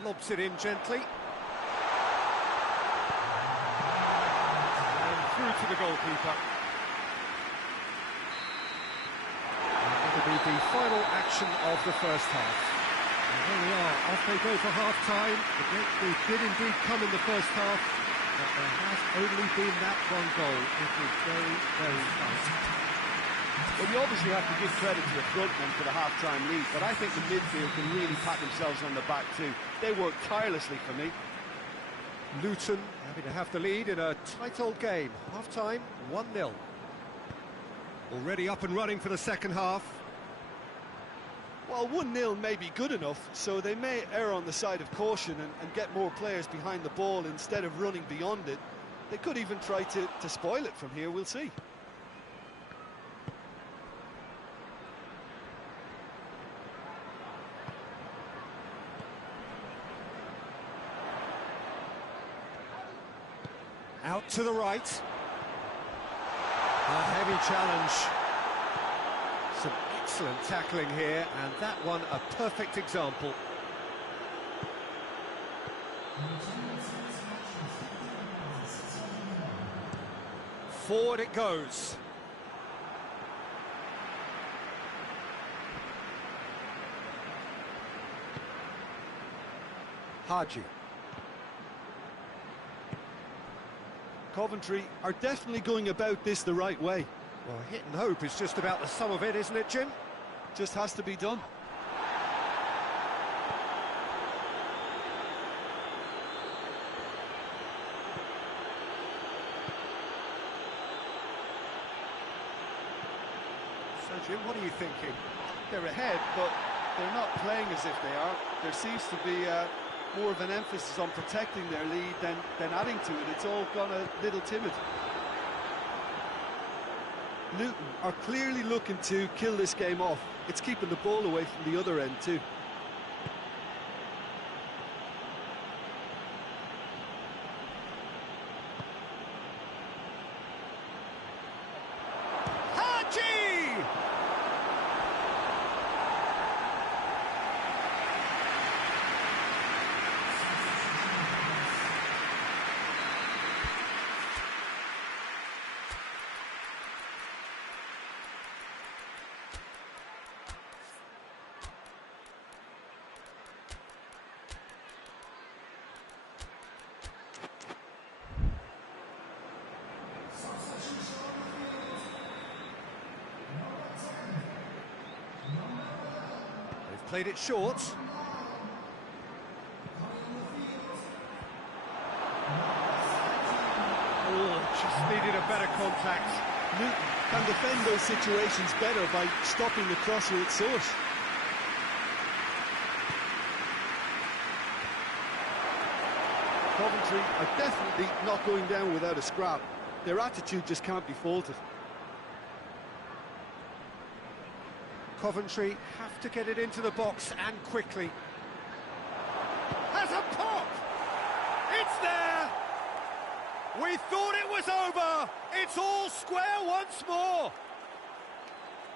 Lobs it in gently. And through to the goalkeeper. That'll be the final action of the first half. And there we are, off they go for half-time. The did indeed come in the first half, but there has only been that one goal. It was very, very tight. Well, you obviously have to give credit to the frontmen for the half-time lead, but I think the midfield can really pat themselves on the back too. They work tirelessly for me. Luton happy to have the lead in a tight old game. Half-time, 1-0. Already up and running for the second half. Well, 1-0 may be good enough, so they may err on the side of caution and get more players behind the ball instead of running beyond it. They could even try to spoil it from here, we'll see. Out to the right. A heavy challenge. Some excellent tackling here, and that one a perfect example. Forward it goes. Haji. Coventry are definitely going about this the right way. Well, hit and hope is just about the sum of it, isn't it, Jim? Just has to be done. So, Jim, what are you thinking? They're ahead, but they're not playing as if they are. There seems to be more of an emphasis on protecting their lead than adding to it. It's all gone a little timid. Luton are clearly looking to kill this game off. It's keeping the ball away from the other end too. Haji! Played it short. Oh, just needed a better contact. Luton can defend those situations better by stopping the crosser at source. Coventry are definitely not going down without a scrap. Their attitude just can't be faulted. Coventry have to get it into the box and quickly. Has a pop! It's there! We thought it was over! It's all square once more!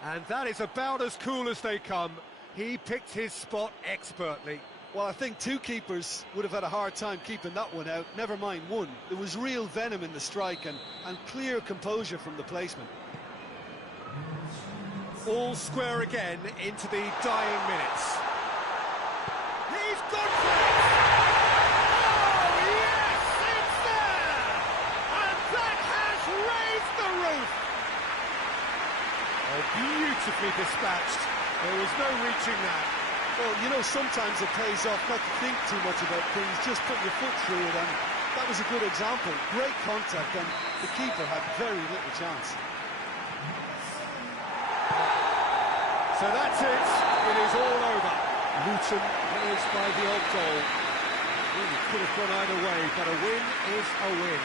And that is about as cool as they come. He picked his spot expertly. Well, I think two keepers would have had a hard time keeping that one out, never mind one. There was real venom in the strike and clear composure from the placement. All square again into the dying minutes. He's gone for it! Oh, yes, it's there! And that has raised the roof! Oh, beautifully dispatched. There was no reaching that. Well, you know, sometimes it pays off not to think too much about things, just put your foot through it, and that was a good example. Great contact, and the keeper had very little chance. So that's it. It is all over. Luton winners by the odd goal. Really could have gone either way, but a win is a win.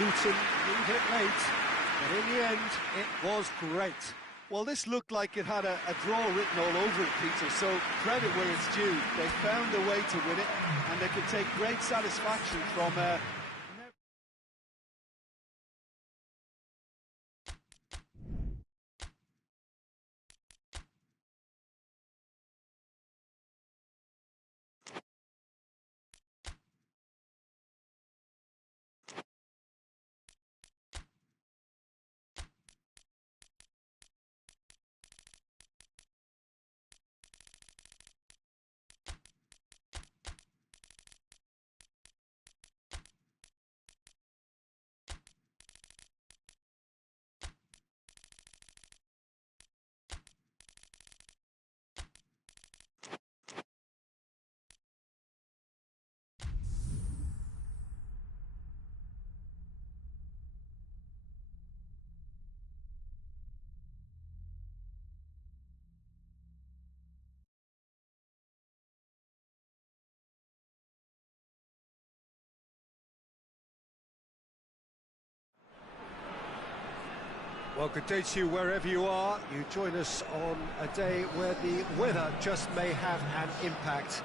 Luton leave it late, but in the end, it was great. Well, this looked like it had a draw written all over it, Peter, so credit where it's due. They found a way to win it, and they could take great satisfaction from Well, good day to you wherever you are. You join us on a day where the weather just may have an impact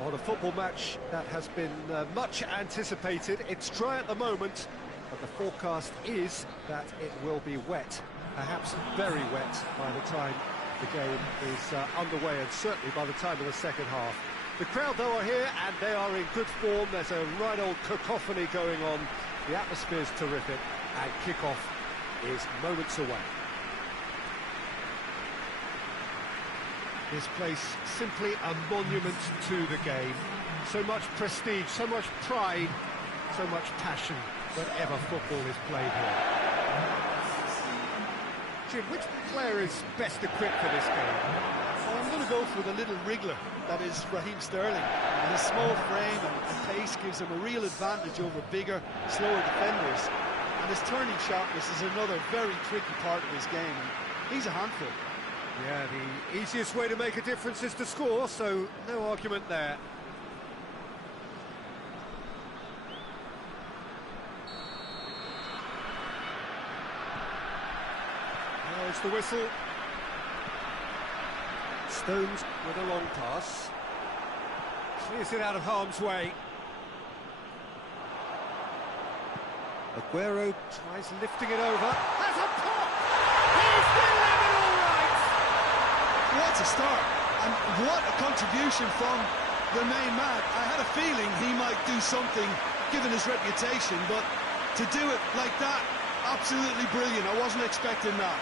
on a football match that has been much anticipated. It's dry at the moment, but the forecast is that it will be wet, perhaps very wet by the time the game is underway, and certainly by the time of the second half. The crowd, though, are here, and they are in good form. There's a right old cacophony going on. The atmosphere's terrific, and kick-off is moments away. This place simply a monument to the game. So much prestige, so much pride, so much passion whenever football is played here. Jim, which player is best equipped for this game? Well, I'm going to go for the little wriggler, that is Raheem Sterling. And his small frame and pace gives him a real advantage over bigger, slower defenders. And his turning sharpness is another very tricky part of his game, and he's a handful. Yeah, the easiest way to make a difference is to score, so no argument there. Now it's the whistle. Stones with a long pass. Clears it out of harm's way. Aguero tries lifting it over. Has a pop! He's delivered all right! What a start, and what a contribution from the main man. I had a feeling he might do something, given his reputation, but to do it like that, absolutely brilliant. I wasn't expecting that.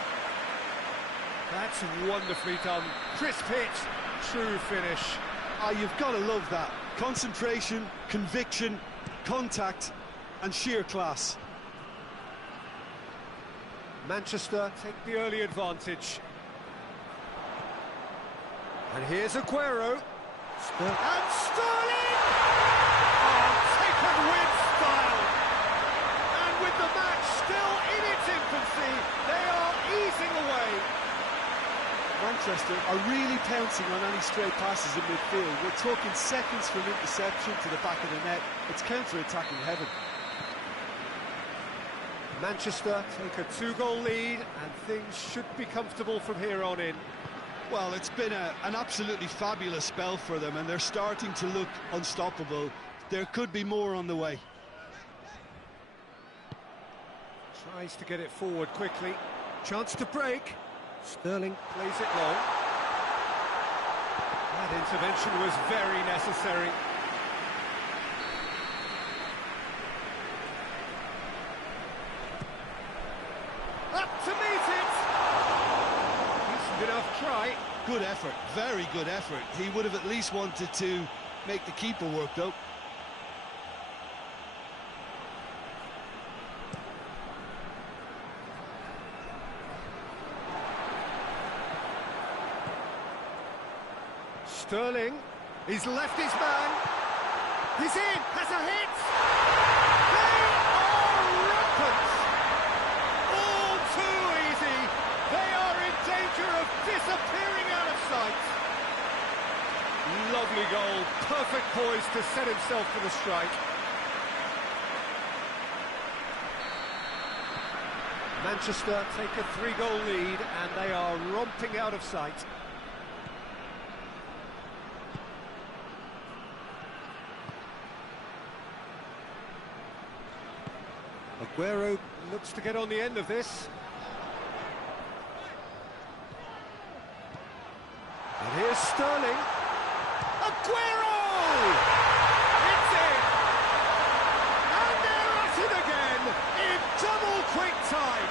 That's wonderfully done. Crisp hit, true finish. You've got to love that. Concentration, conviction, contact, and sheer class. Manchester take the early advantage. And here's Aguero. And Sterling! Oh, taken with style. And with the match still in its infancy, they are easing away. Manchester are really pouncing on any stray passes in midfield. We're talking seconds from interception to the back of the net. It's counter-attacking heaven. Manchester take a 2-goal lead, and things should be comfortable from here on in. Well, it's been an absolutely fabulous spell for them, and they're starting to look unstoppable. There could be more on the way. Tries to get it forward quickly. Chance to break. Sterling plays it long. That intervention was very necessary. Up to meet it! Decent enough try. Good effort, very good effort. He would have at least wanted to make the keeper work, though. Sterling, he's left his man. He's in, has a hit. They are rampant. All too easy. They are in danger of disappearing out of sight. Lovely goal, perfect poise to set himself for the strike. Manchester take a 3-goal lead, and they are romping out of sight. Aguero looks to get on the end of this. And here's Sterling. Aguero! It's in! And they're at it again in double quick time.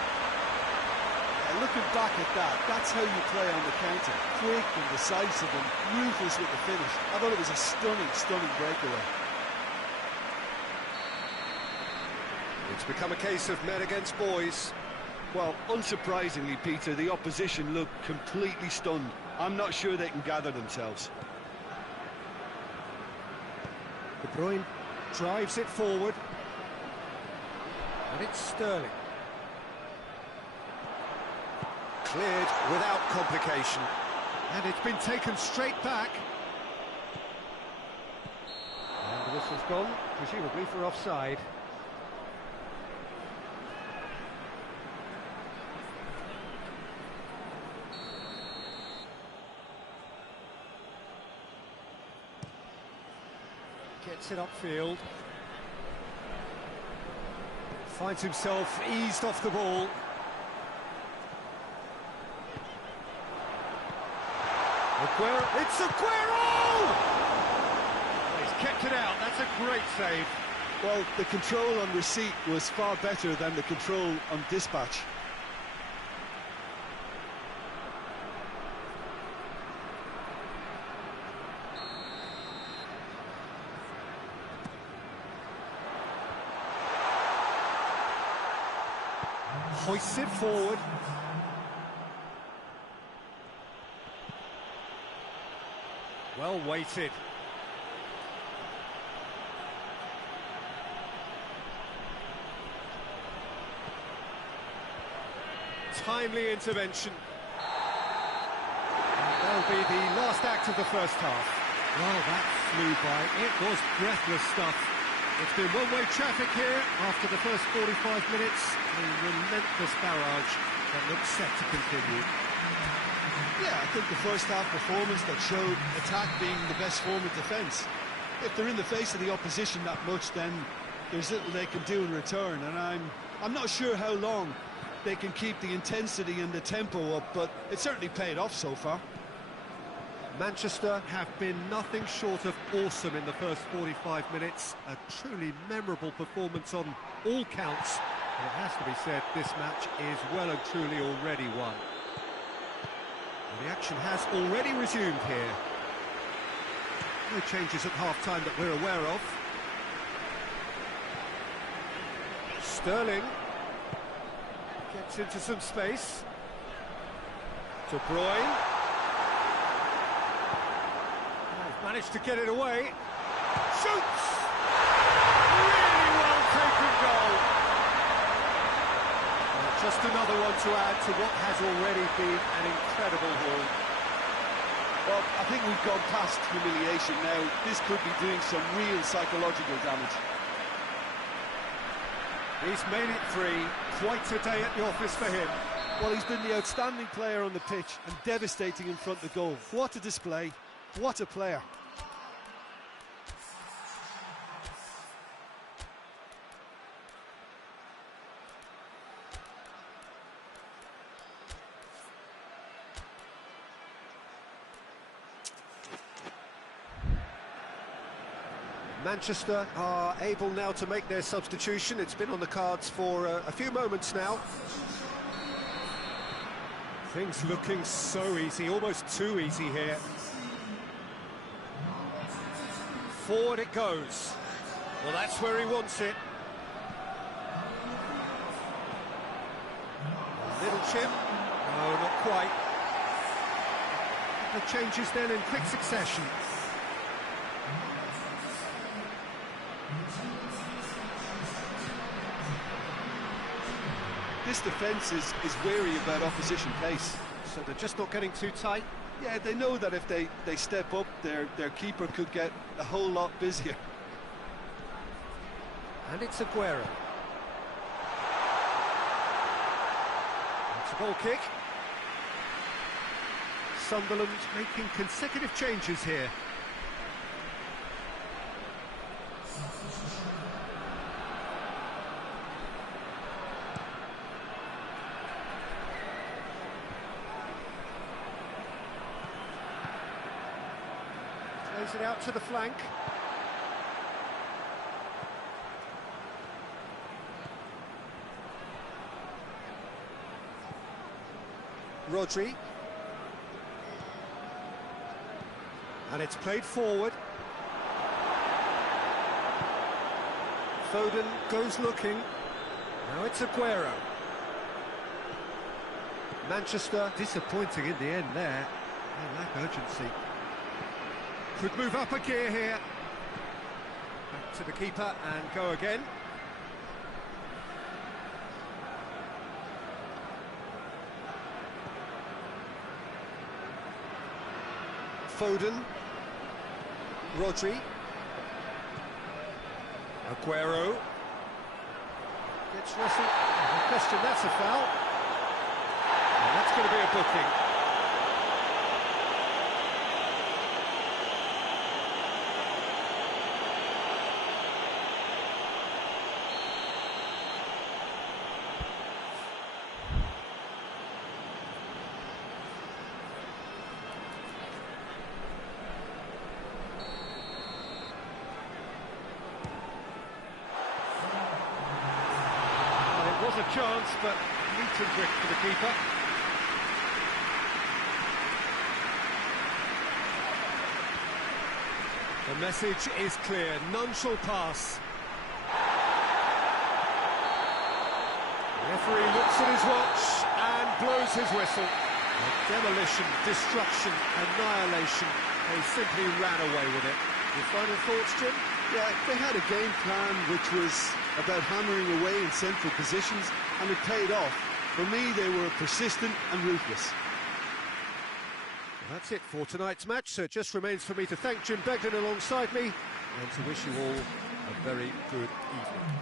Looking back at that, that's how you play on the counter. Quick and decisive and ruthless with the finish. I thought it was a stunning, stunning breakaway. It's become a case of men against boys. Well, unsurprisingly, Peter, the opposition look completely stunned. I'm not sure they can gather themselves. De Bruyne drives it forward. And it's Sterling. Cleared without complication. And it's been taken straight back. And the whistle's gone, presumably for offside. Gets it upfield. Finds himself eased off the ball. Aguero, it's Aguero! He's kept it out, that's a great save. Well, the control on receipt was far better than the control on dispatch. Hoists it forward. Well weighted. Timely intervention. That'll be the last act of the first half. Well, that flew by. It was breathless stuff. It's been one-way traffic here after the first 45 minutes. A relentless barrage that looks set to continue. Yeah, I think the first half performance that showed attack being the best form of defence. If they're in the face of the opposition that much, then there's little they can do in return, and I'm not sure how long they can keep the intensity and the tempo up, but it certainly paid off so far. Manchester have been nothing short of awesome in the first 45 minutes. A truly memorable performance on all counts. And it has to be said, this match is well and truly already won. The action has already resumed here. No changes at half-time that we're aware of. Sterling gets into some space. De Bruyne. They've managed to get it away. Shoots! Really well taken goal. Just another one to add to what has already been an incredible haul. Well, I think we've gone past humiliation now. This could be doing some real psychological damage. He's made it 3. Quite a day at the office for him. Well, he's been the outstanding player on the pitch and devastating in front of goal. What a display, what a player. Manchester are able now to make their substitution. It's been on the cards for a few moments now. Things looking so easy, almost too easy here. Forward it goes. Well, that's where he wants it. Little chip. No, not quite. The changes then in quick succession. This defence is wary about opposition pace. So they're just not getting too tight? Yeah, they know that if they step up, their keeper could get a whole lot busier. And it's Aguero. It's a goal kick. Sunderland making consecutive changes here. Plays it out to the flank. Rodri. And it's played forward. Foden goes looking. Now it's Aguero. Manchester disappointing in the end there. They lack urgency. Could move up a gear here. Back to the keeper and go again. Foden. Rodri. Aguero. Gets wrestled. No question, that's a foul. And that's going to be a booking. a chance, but neat and quick for the keeper. The message is clear, none shall pass. The referee looks at his watch and blows his whistle. Demolition, destruction, annihilation. They simply ran away with it. Your final thoughts, Jim? Yeah, they had a game plan which was about hammering away in central positions, and it paid off. For me, they were persistent and ruthless. Well, that's it for tonight's match, so it just remains for me to thank Jim Beglin alongside me and to wish you all a very good evening.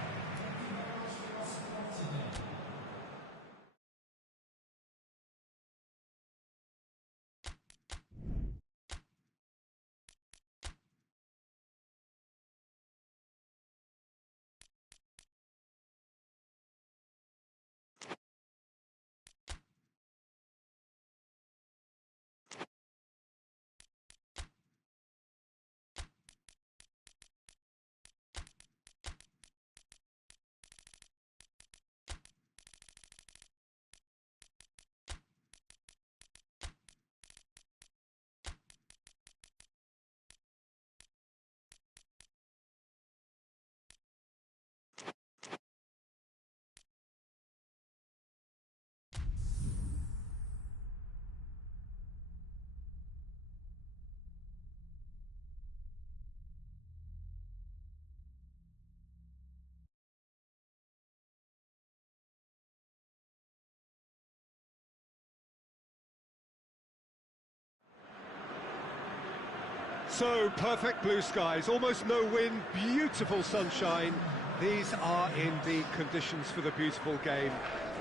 So, perfect blue skies, almost no wind, beautiful sunshine. These are indeed conditions for the beautiful game.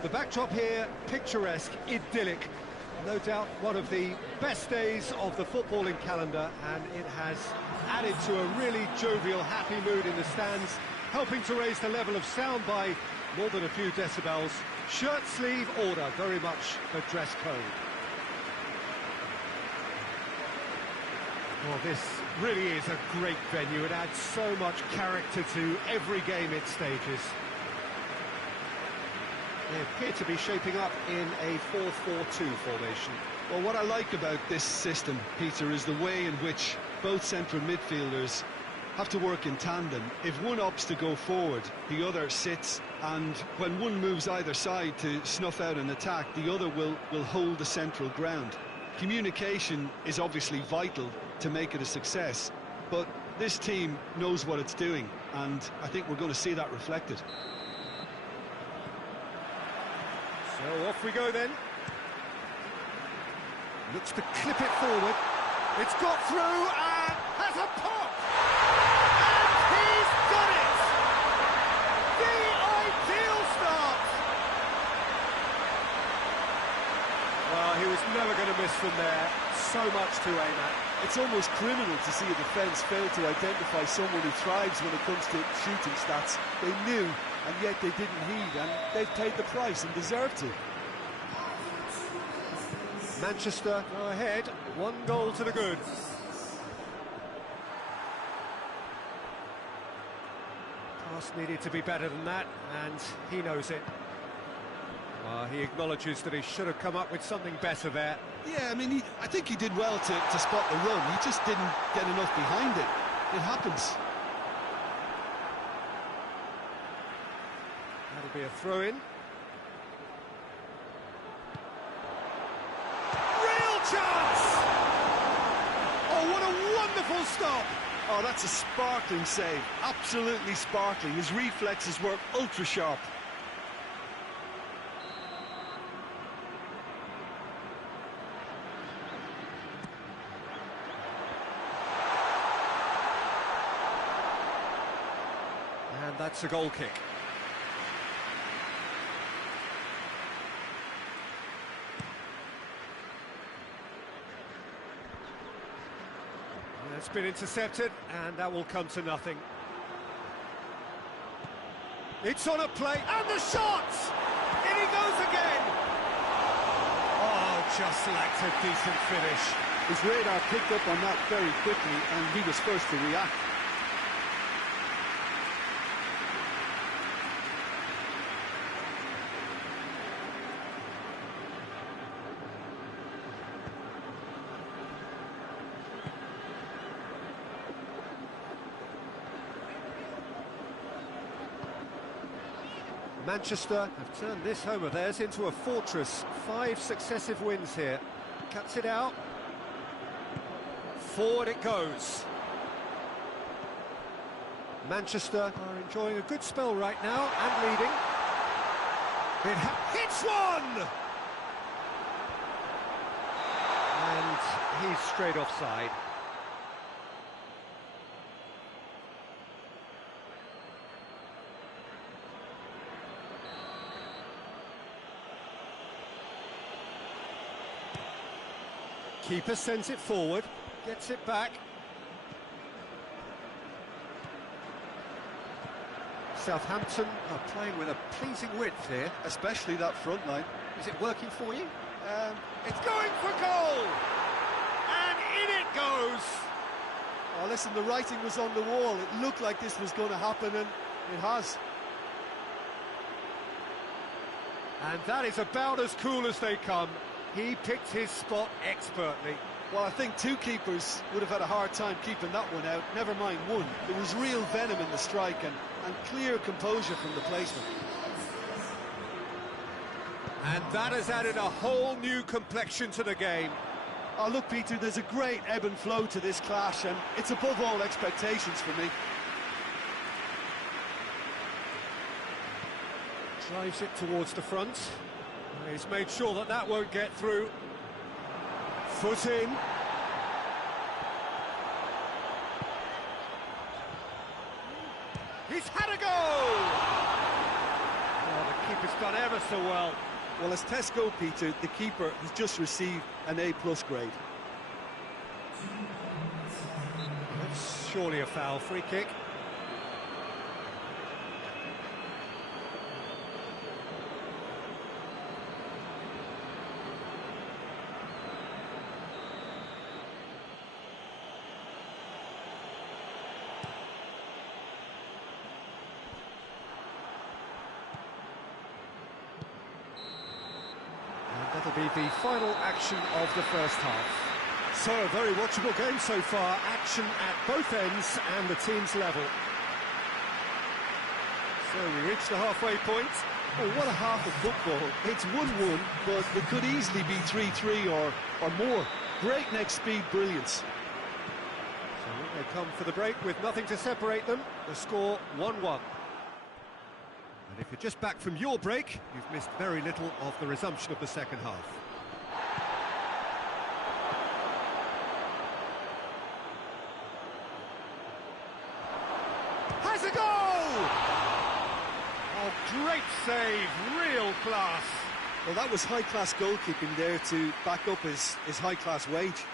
The backdrop here, picturesque, idyllic. No doubt one of the best days of the footballing calendar, and it has added to a really jovial, happy mood in the stands, helping to raise the level of sound by more than a few decibels. Shirt sleeve order, very much the dress code. Well, this really is a great venue. It adds so much character to every game it stages. They appear to be shaping up in a 4-4-2 formation. Well, what I like about this system, Peter, is the way in which both central midfielders have to work in tandem. If one opts to go forward, the other sits, and when one moves either side to snuff out an attack, the other will hold the central ground. Communication is obviously vital to make it a success, but this team knows what it's doing, and I think we're going to see that reflected. So off we go then. Looks to clip it forward. It's got through and has a pop! And he's done it! The ideal start! Well, he was never going to miss from there. So much to aim at. It's almost criminal to see a defence fail to identify someone who thrives when it comes to shooting stats. They knew, and yet they didn't heed, and they've paid the price and deserve to. Manchester go ahead, 1 goal to the good. Pass needed to be better than that, and he knows it. He acknowledges that he should have come up with something better there. Yeah, I mean, I think he did well to spot the run. He just didn't get enough behind it. It happens. That'll be a throw-in. Real chance! Oh, what a wonderful stop! Oh, that's a sparkling save. Absolutely sparkling. His reflexes were ultra-sharp. And that's a goal kick. It's been intercepted, and that will come to nothing. It's on a play, and the shot! In he goes again! Oh, just lacked a decent finish. His radar picked up on that very quickly, and he was first to react. Manchester have turned this home of theirs into a fortress. 5 successive wins here. Cuts it out. Forward it goes. Manchester are enjoying a good spell right now and leading. It hits one! And he's straight offside. Keeper sends it forward, gets it back. Southampton are playing with a pleasing width here. Especially that front line. Is it working for you? It's going for goal! And in it goes! Oh, listen, the writing was on the wall. It looked like this was going to happen, and it has. And that is about as cool as they come. He picked his spot expertly. Well, I think 2 keepers would have had a hard time keeping that one out, never mind 1. There was real venom in the strike and clear composure from the placement. And that has added a whole new complexion to the game. Oh, look, Peter, there's a great ebb and flow to this clash, and it's above all expectations for me. Drives it towards the front. He's made sure that that won't get through. Foot in. He's had a go! Oh, the keeper's done ever so well. Well, as tests go, Peter, the keeper has just received an A+ grade. That's surely a foul. Free kick. That'll be the final action of the first half. So, a very watchable game so far. Action at both ends and the team's level. So, we reach the halfway point. Oh, what a half of football. It's 1-1, but it could easily be 3-3 or more. Breakneck speed brilliance. So, they come for the break with nothing to separate them. The score 1-1. And if you're just back from your break, you've missed very little of the resumption of the second half. Has a goal! Oh, great save, real class. Well, that was high-class goalkeeping there to back up his high-class wage.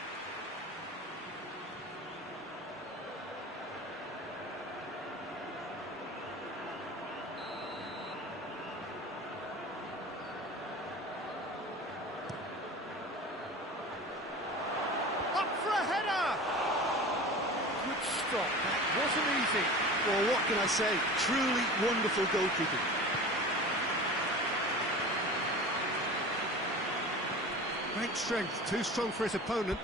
Stop. That wasn't easy. Well, what can I say? Truly wonderful goalkeeping. Great strength, too strong for his opponent.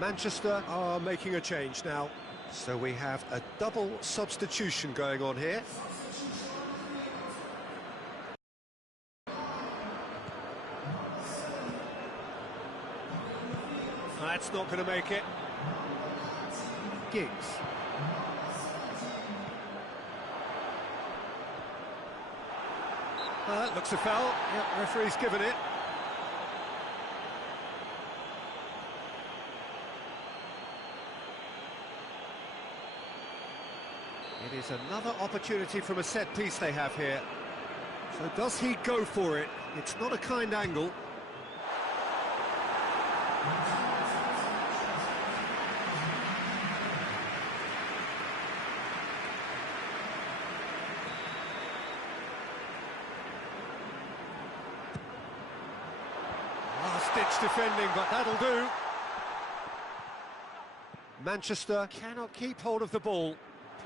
Manchester are making a change now, so we have a double substitution going on here. That's not going to make it. Giggs. That looks a foul. Yep, referee's given it. It is another opportunity from a set piece they have here. So does he go for it? It's not a kind angle. Last-ditch defending, but that'll do. Manchester cannot keep hold of the ball.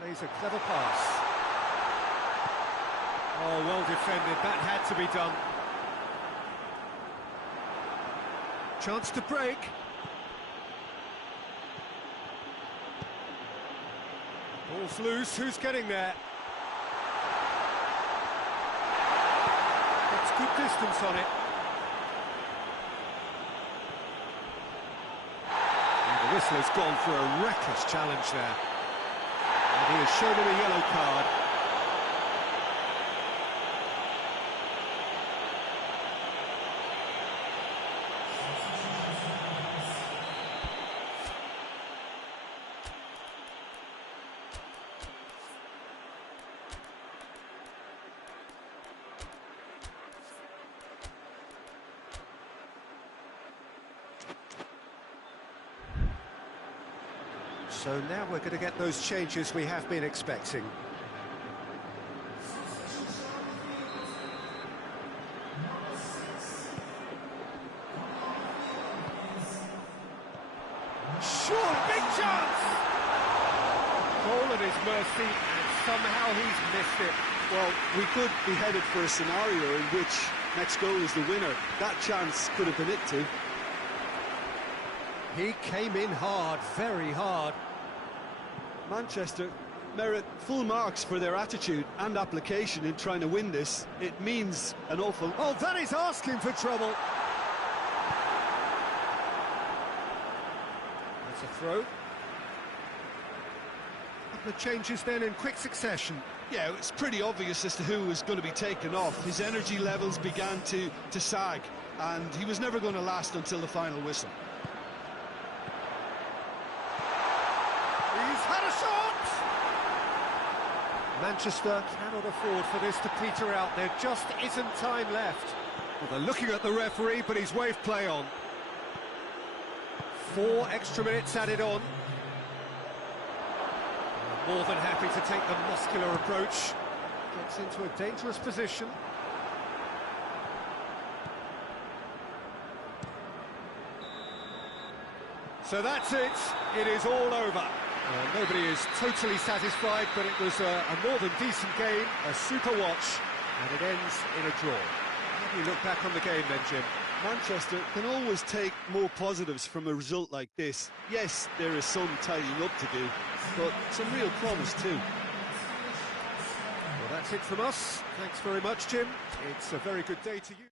Plays a clever pass. Oh, well defended. That had to be done. Chance to break. Ball's loose. Who's getting there? Gets good distance on it. The whistler's gone for a reckless challenge there. And he has shown him a yellow card. So now we're going to get those changes we have been expecting. Sure, big chance! Goal at his mercy, and somehow he's missed it. Well, we could be headed for a scenario in which next goal is the winner. That chance could have been it too. He came in hard, very hard. Manchester merit full marks for their attitude and application in trying to win this. It means an awful... Oh, that is asking for trouble. That's a throw. Couple of changes then in quick succession. Yeah, it's pretty obvious as to who was going to be taken off. His energy levels began to sag, and he was never going to last until the final whistle. He's had a shot! Manchester cannot afford for this to peter out. There just isn't time left. Well, they're looking at the referee, but he's waved play on. 4 extra minutes added on. More than happy to take the muscular approach. Gets into a dangerous position. So that's it. It is all over. Nobody is totally satisfied, but it was a more than decent game, a super watch, and it ends in a draw. How do you look back on the game then, Jim? Manchester can always take more positives from a result like this. Yes, there is some tidying up to do, but some real promise too. Well, that's it from us. Thanks very much, Jim. It's a very good day to you.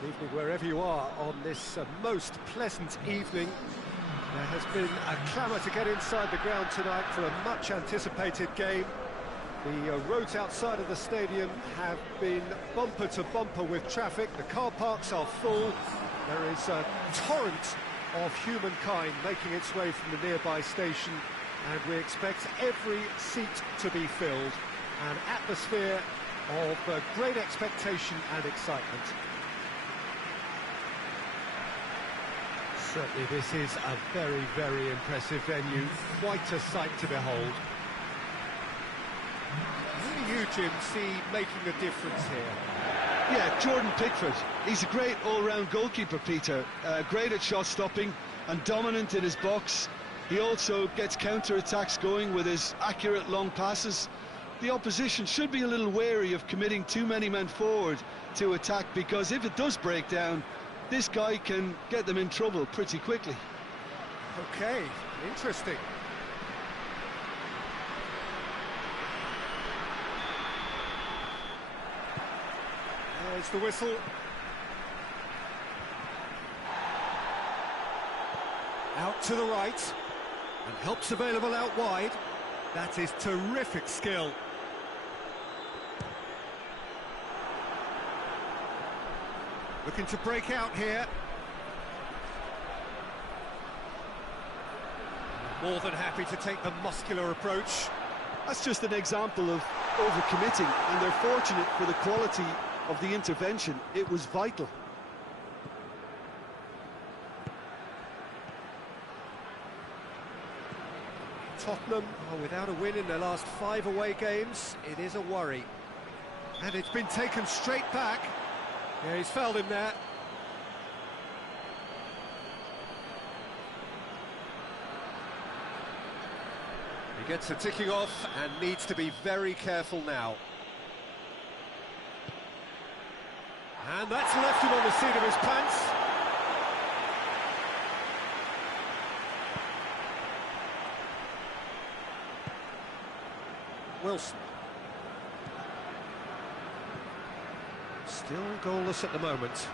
Good evening wherever you are on this most pleasant evening. There has been a clamour to get inside the ground tonight for a much anticipated game. The roads outside of the stadium have been bumper to bumper with traffic. The car parks are full. There is a torrent of humankind making its way from the nearby station, and we expect every seat to be filled. An atmosphere of great expectation and excitement. Certainly this is a very, very impressive venue, quite a sight to behold. Who do you, Jim, see making a difference here? Yeah, Jordan Pickford. He's a great all-round goalkeeper, Peter. Great at shot stopping and dominant in his box. He also gets counter-attacks going with his accurate long passes. The opposition should be a little wary of committing too many men forward to attack, because if it does break down, this guy can get them in trouble pretty quickly. Okay, interesting. There's the whistle. Out to the right, and help's available out wide. That is terrific skill. Looking to break out here. More than happy to take the muscular approach. That's just an example of overcommitting, and they're fortunate for the quality of the intervention. It was vital. Tottenham are without a win in their last 5 away games. It is a worry. And it's been taken straight back. Yeah, he's fouled him there. He gets a ticking off and needs to be very careful now. And that's left him on the seat of his pants. Wilson. Still goalless at the moment.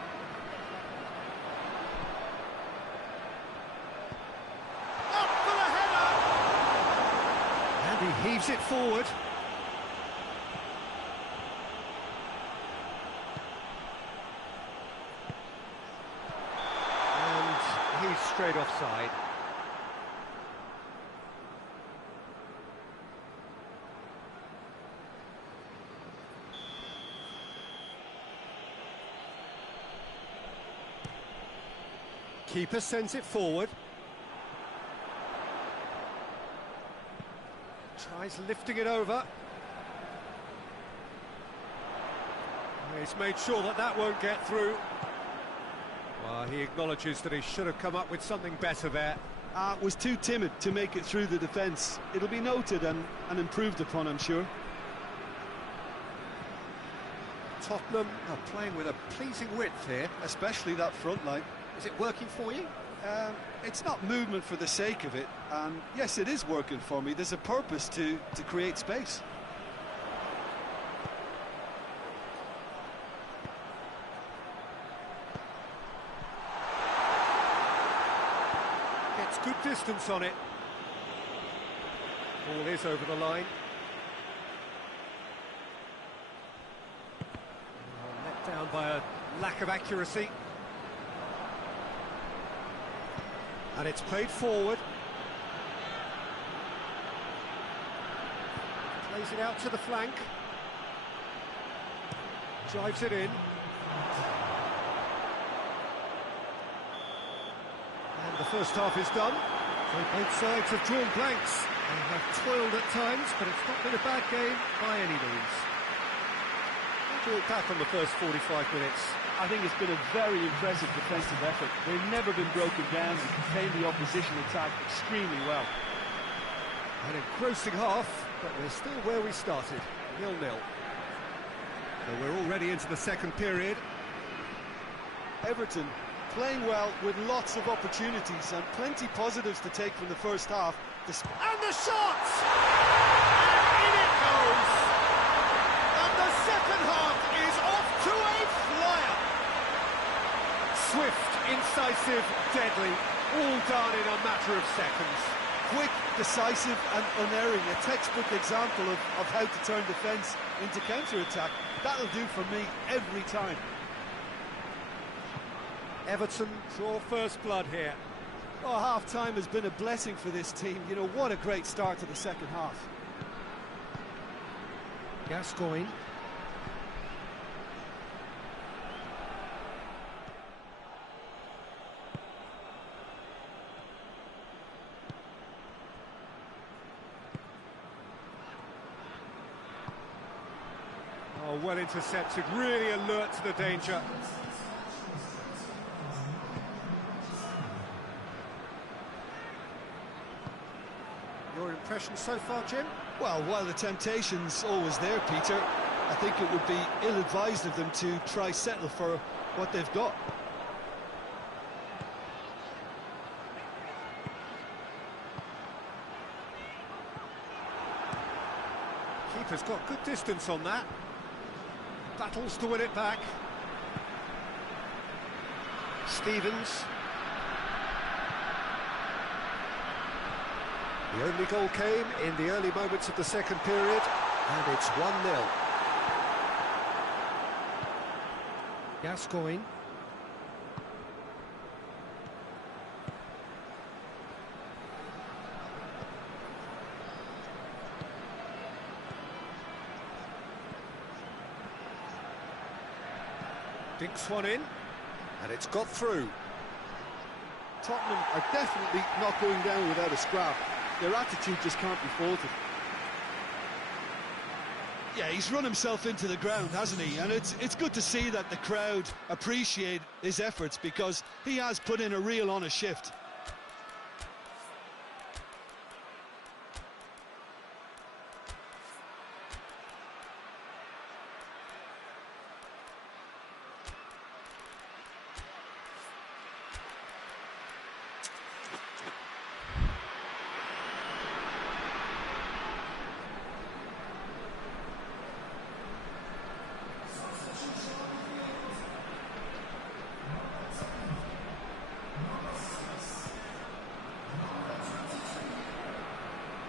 Up for the header! And he heaves it forward. And he's straight offside. Keeper sends it forward. Tries lifting it over. He's made sure that that won't get through. Well, he acknowledges that he should have come up with something better there. Was too timid to make it through the defence. It'll be noted and improved upon, I'm sure. Tottenham are playing with a pleasing width here. Especially that front line. Is it working for you? It's not movement for the sake of it, and yes, it is working for me. There's a purpose to create space. Gets good distance on it. Ball is over the line. Let down by a lack of accuracy. And it's played forward. Plays it out to the flank. Drives it in. And the first half is done. So both sides have drawn blanks. They have toiled at times, but it's not been a bad game by any means. How do you look back on the first 45 minutes? I think it's been a very impressive defensive effort. They've never been broken down and contained the opposition attack extremely well. An engrossing half, but we're still where we started, 0-0. So we're already into the second period. Everton playing well with lots of opportunities and plenty positives to take from the first half. And the shot! And in it goes! And the second half is off to a flyer! Swift, incisive, deadly, all done in a matter of seconds. Quick, decisive and unerring, a textbook example of how to turn defence into counter-attack. That'll do for me every time. Everton draw first blood here. Oh, half-time has been a blessing for this team. You know, what a great start to the second half. Gascoigne. well intercepted, really alert to the danger. Your impression so far, Jim? Well, while the temptation's always there, Peter, I think it would be ill-advised of them to try settle for what they've got. Keeper's got good distance on that. Battles to win it back. Stevens. The only goal came in the early moments of the second period, and it's 1-0. Gascoigne. Dinks one in, and it's got through. Tottenham are definitely not going down without a scrap. Their attitude just can't be faulted. Yeah, he's run himself into the ground, hasn't he? And it's good to see that the crowd appreciate his efforts, because he has put in a real honest shift.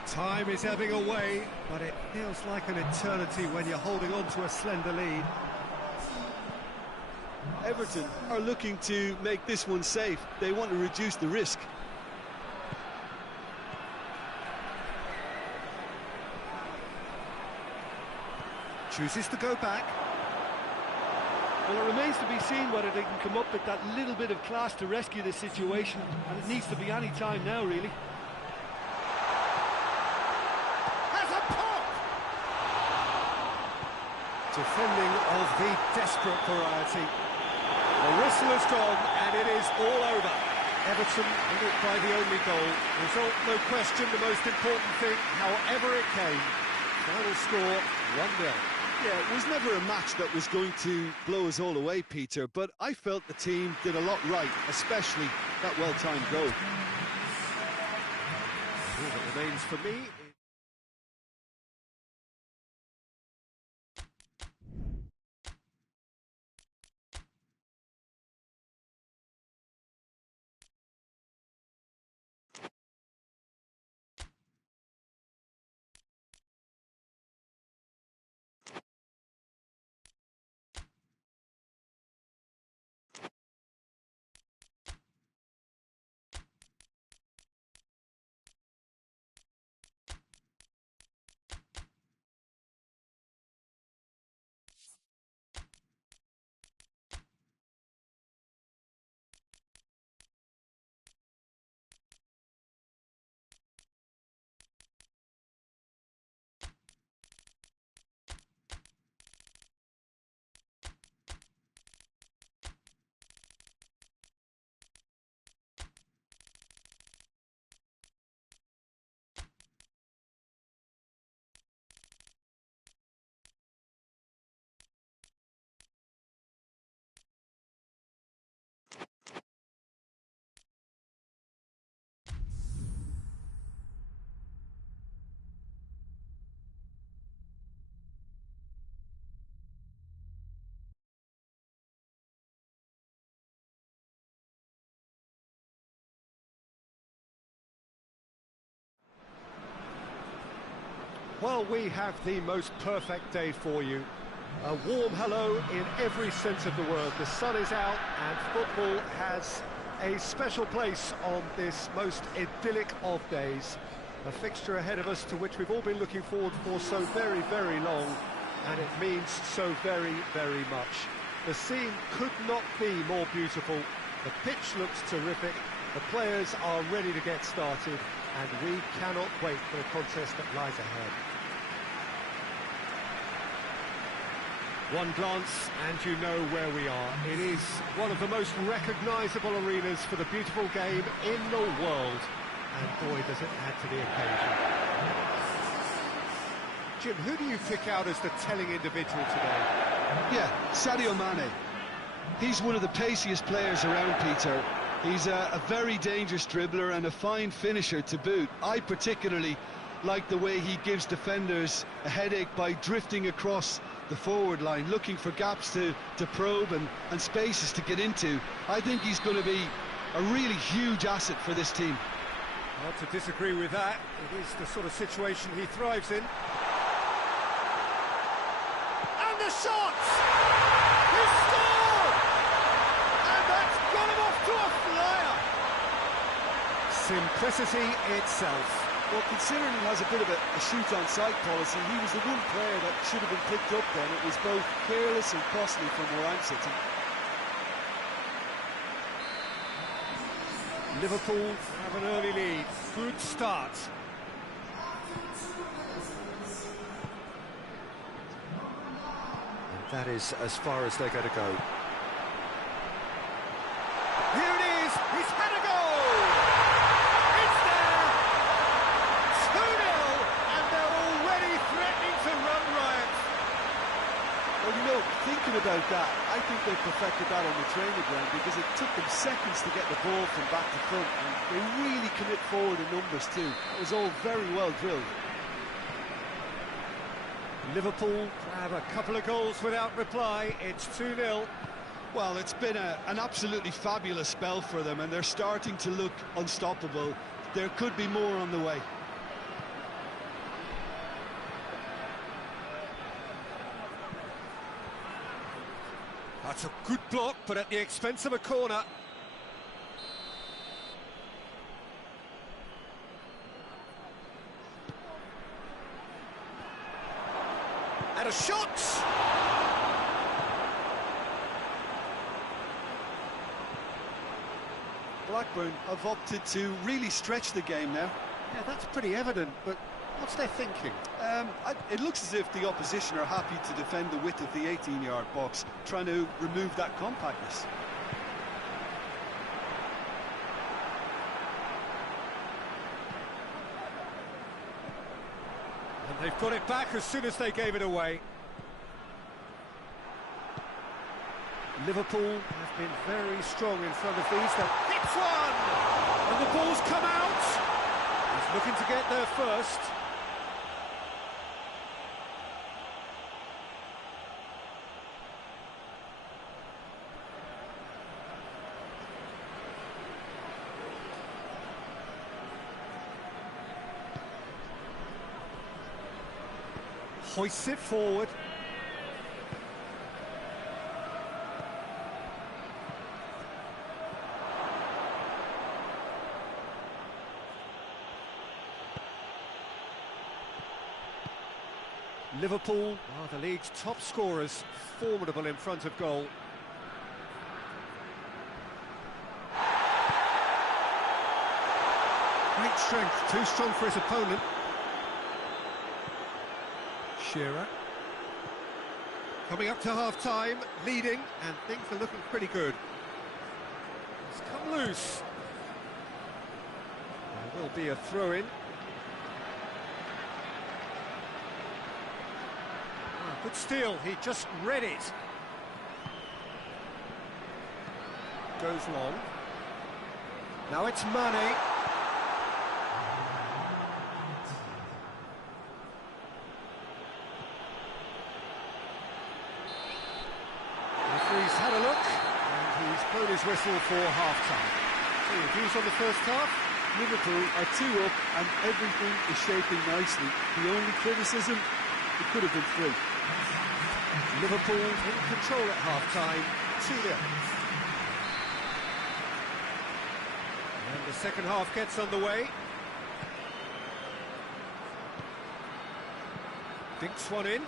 Time is ebbing away, but it feels like an eternity when you're holding on to a slender lead. Everton are looking to make this one safe. They want to reduce the risk. Chooses to go back. Well, it remains to be seen whether they can come up with that little bit of class to rescue this situation, and it needs to be any time now, really. Defending of the desperate variety. The whistle has gone and it is all over. Everton win it by the only goal. Result, no question, the most important thing, however it came. Final score, 1-0. Yeah, it was never a match that was going to blow us all away, Peter, but I felt the team did a lot right, especially that well-timed goal. All that remains for me. Well, we have the most perfect day for you. A warm hello in every sense of the word. The sun is out and football has a special place on this most idyllic of days. A fixture ahead of us to which we've all been looking forward for so very, very long, and it means so very, very much. The scene could not be more beautiful. The pitch looks terrific. The players are ready to get started, and we cannot wait for the contest that lies ahead. One glance and you know where we are. It is one of the most recognisable arenas for the beautiful game in the world. And boy, does it add to the occasion. Jim, who do you pick out as the telling individual today? Yeah, Sadio Mane. He's one of the paciest players around, Peter. He's a very dangerous dribbler and a fine finisher to boot. I particularly like the way he gives defenders a headache by drifting across the forward line, looking for gaps to probe and spaces to get into. I think he's going to be a really huge asset for this team. Not to disagree with that. It is the sort of situation he thrives in. And the shot! He scored! And that's got him off to a flyer! Simplicity itself. Well, considering he has a bit of a shoot-on-sight policy, he was the one player that should have been picked up then. It was both careless and costly from where I'm sitting. Liverpool have an early lead. Good start. And that is as far as they're going to go. Here it is! He's had a goal! It's there! 2-0, and they're already threatening to run riot. Well, you know, thinking about that, I think they perfected that on the training ground because it took them seconds to get the ball from back to front, and they really commit forward in numbers too. It was all very well drilled. Liverpool have a couple of goals without reply. It's 2-0. Well, it's been an absolutely fabulous spell for them, and they're starting to look unstoppable. There could be more on the way. That's a good block, but at the expense of a corner. And a shot! Blackburn have opted to really stretch the game now. Yeah, that's pretty evident, but what's their thinking? It looks as if the opposition are happy to defend the width of the 18-yard box, trying to remove that compactness. And they've got it back as soon as they gave it away. Liverpool have been very strong in front of these. They'll hit one! And the ball's come out! He's looking to get there first. Hoists it forward. Liverpool are the league's top scorers, formidable in front of goal. Great strength, too strong for his opponent. Shearer. Coming up to half-time, leading, and things are looking pretty good. It's come loose. There will be a throw-in. Good steal, he just read it. Goes long. Now it's Mane. Referee's had a look, and he's blown his whistle for half-time. So your views on the first half? Liverpool are 2 up and everything is shaping nicely. The only criticism, it could have been 3. Liverpool in control at half-time, 2-0. And the second half gets underway. Dinks one in.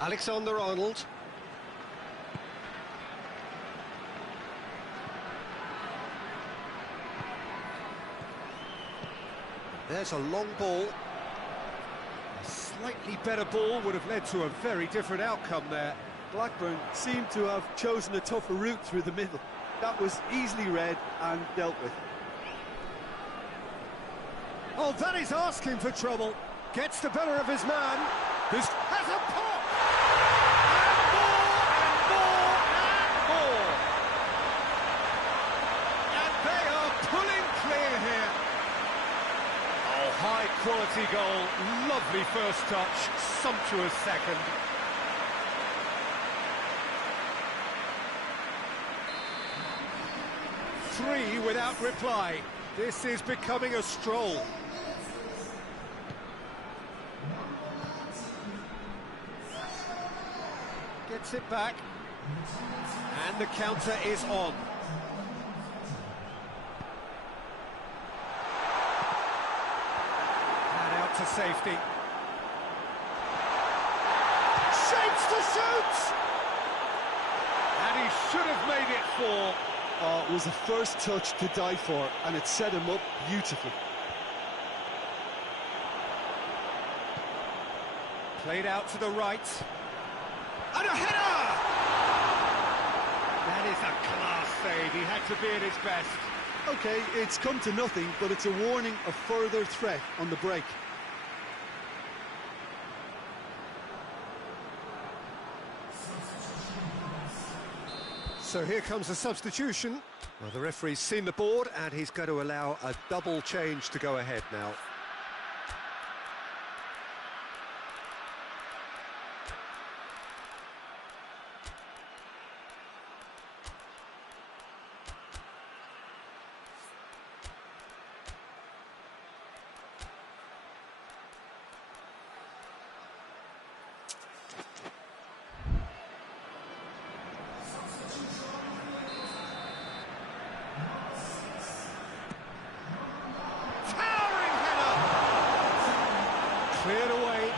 Alexander-Arnold. There's a long ball. Slightly better ball would have led to a very different outcome there. Blackburn seemed to have chosen a tougher route through the middle. That was easily read and dealt with. Oh, that is asking for trouble. Gets the better of his man. This has a pop! And more! And they are pulling clear here. Oh, high quality goal. Lovely first touch. Sumptuous second. Three without reply. This is becoming a stroll. Gets it back. And the counter is on. And out to safety. Shapes to shoot! And he should have made it 4. Oh, it was a first touch to die for, and it set him up beautifully. Played out to the right. And a header! That is a class save. He had to be at his best. OK, it's come to nothing, but it's a warning of further threat on the break. So here comes a substitution. Well, the referee's seen the board and he's going to allow a double change to go ahead now. Cleared away.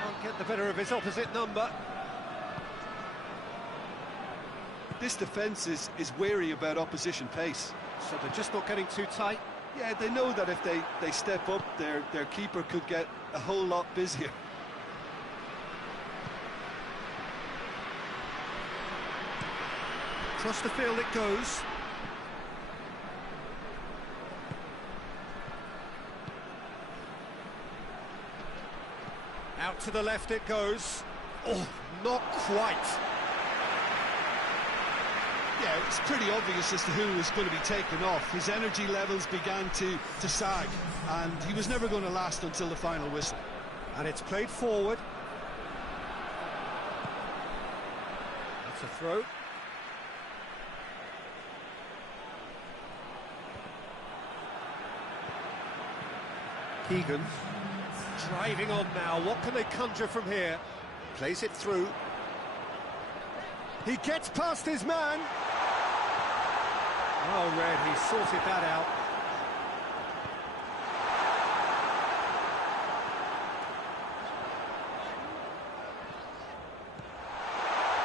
Can't get the better of his opposite number. This defence is wary about opposition pace. So they're just not getting too tight. Yeah, they know that if they step up, their keeper could get a whole lot busier. Across the field it goes. Out to the left it goes. Oh, not quite. Yeah, it's pretty obvious as to who was going to be taken off. His energy levels began to sag, and he was never going to last until the final whistle. And it's played forward. That's a throw. Keegan driving on now. What can they conjure from here? Plays it through. He gets past his man. Oh, Red, he sorted that out.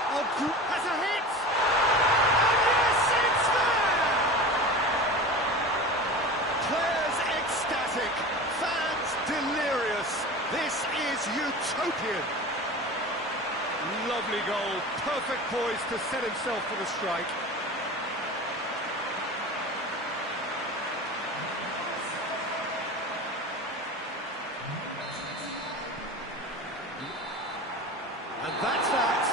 Oh, has a hit! And yes, it's there! Players ecstatic, fans delirious. This is utopian. Lovely goal, perfect poise to set himself for the strike. And that's that.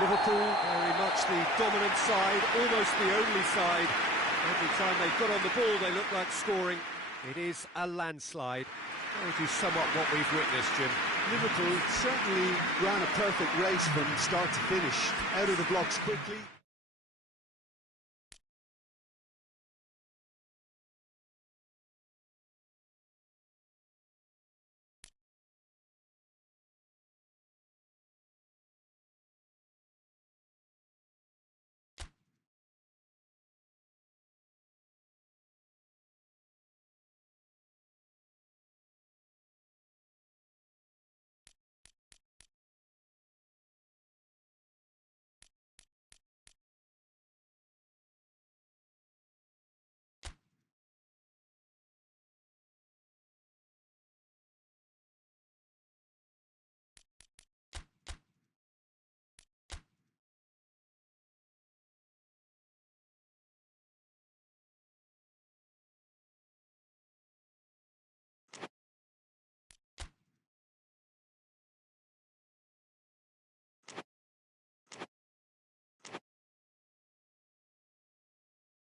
Liverpool very much the dominant side, almost the only side. Every time they got on the ball, they look like scoring. It is a landslide. How would you sum up what we've witnessed, Jim? Liverpool certainly ran a perfect race from start to finish, out of the blocks quickly.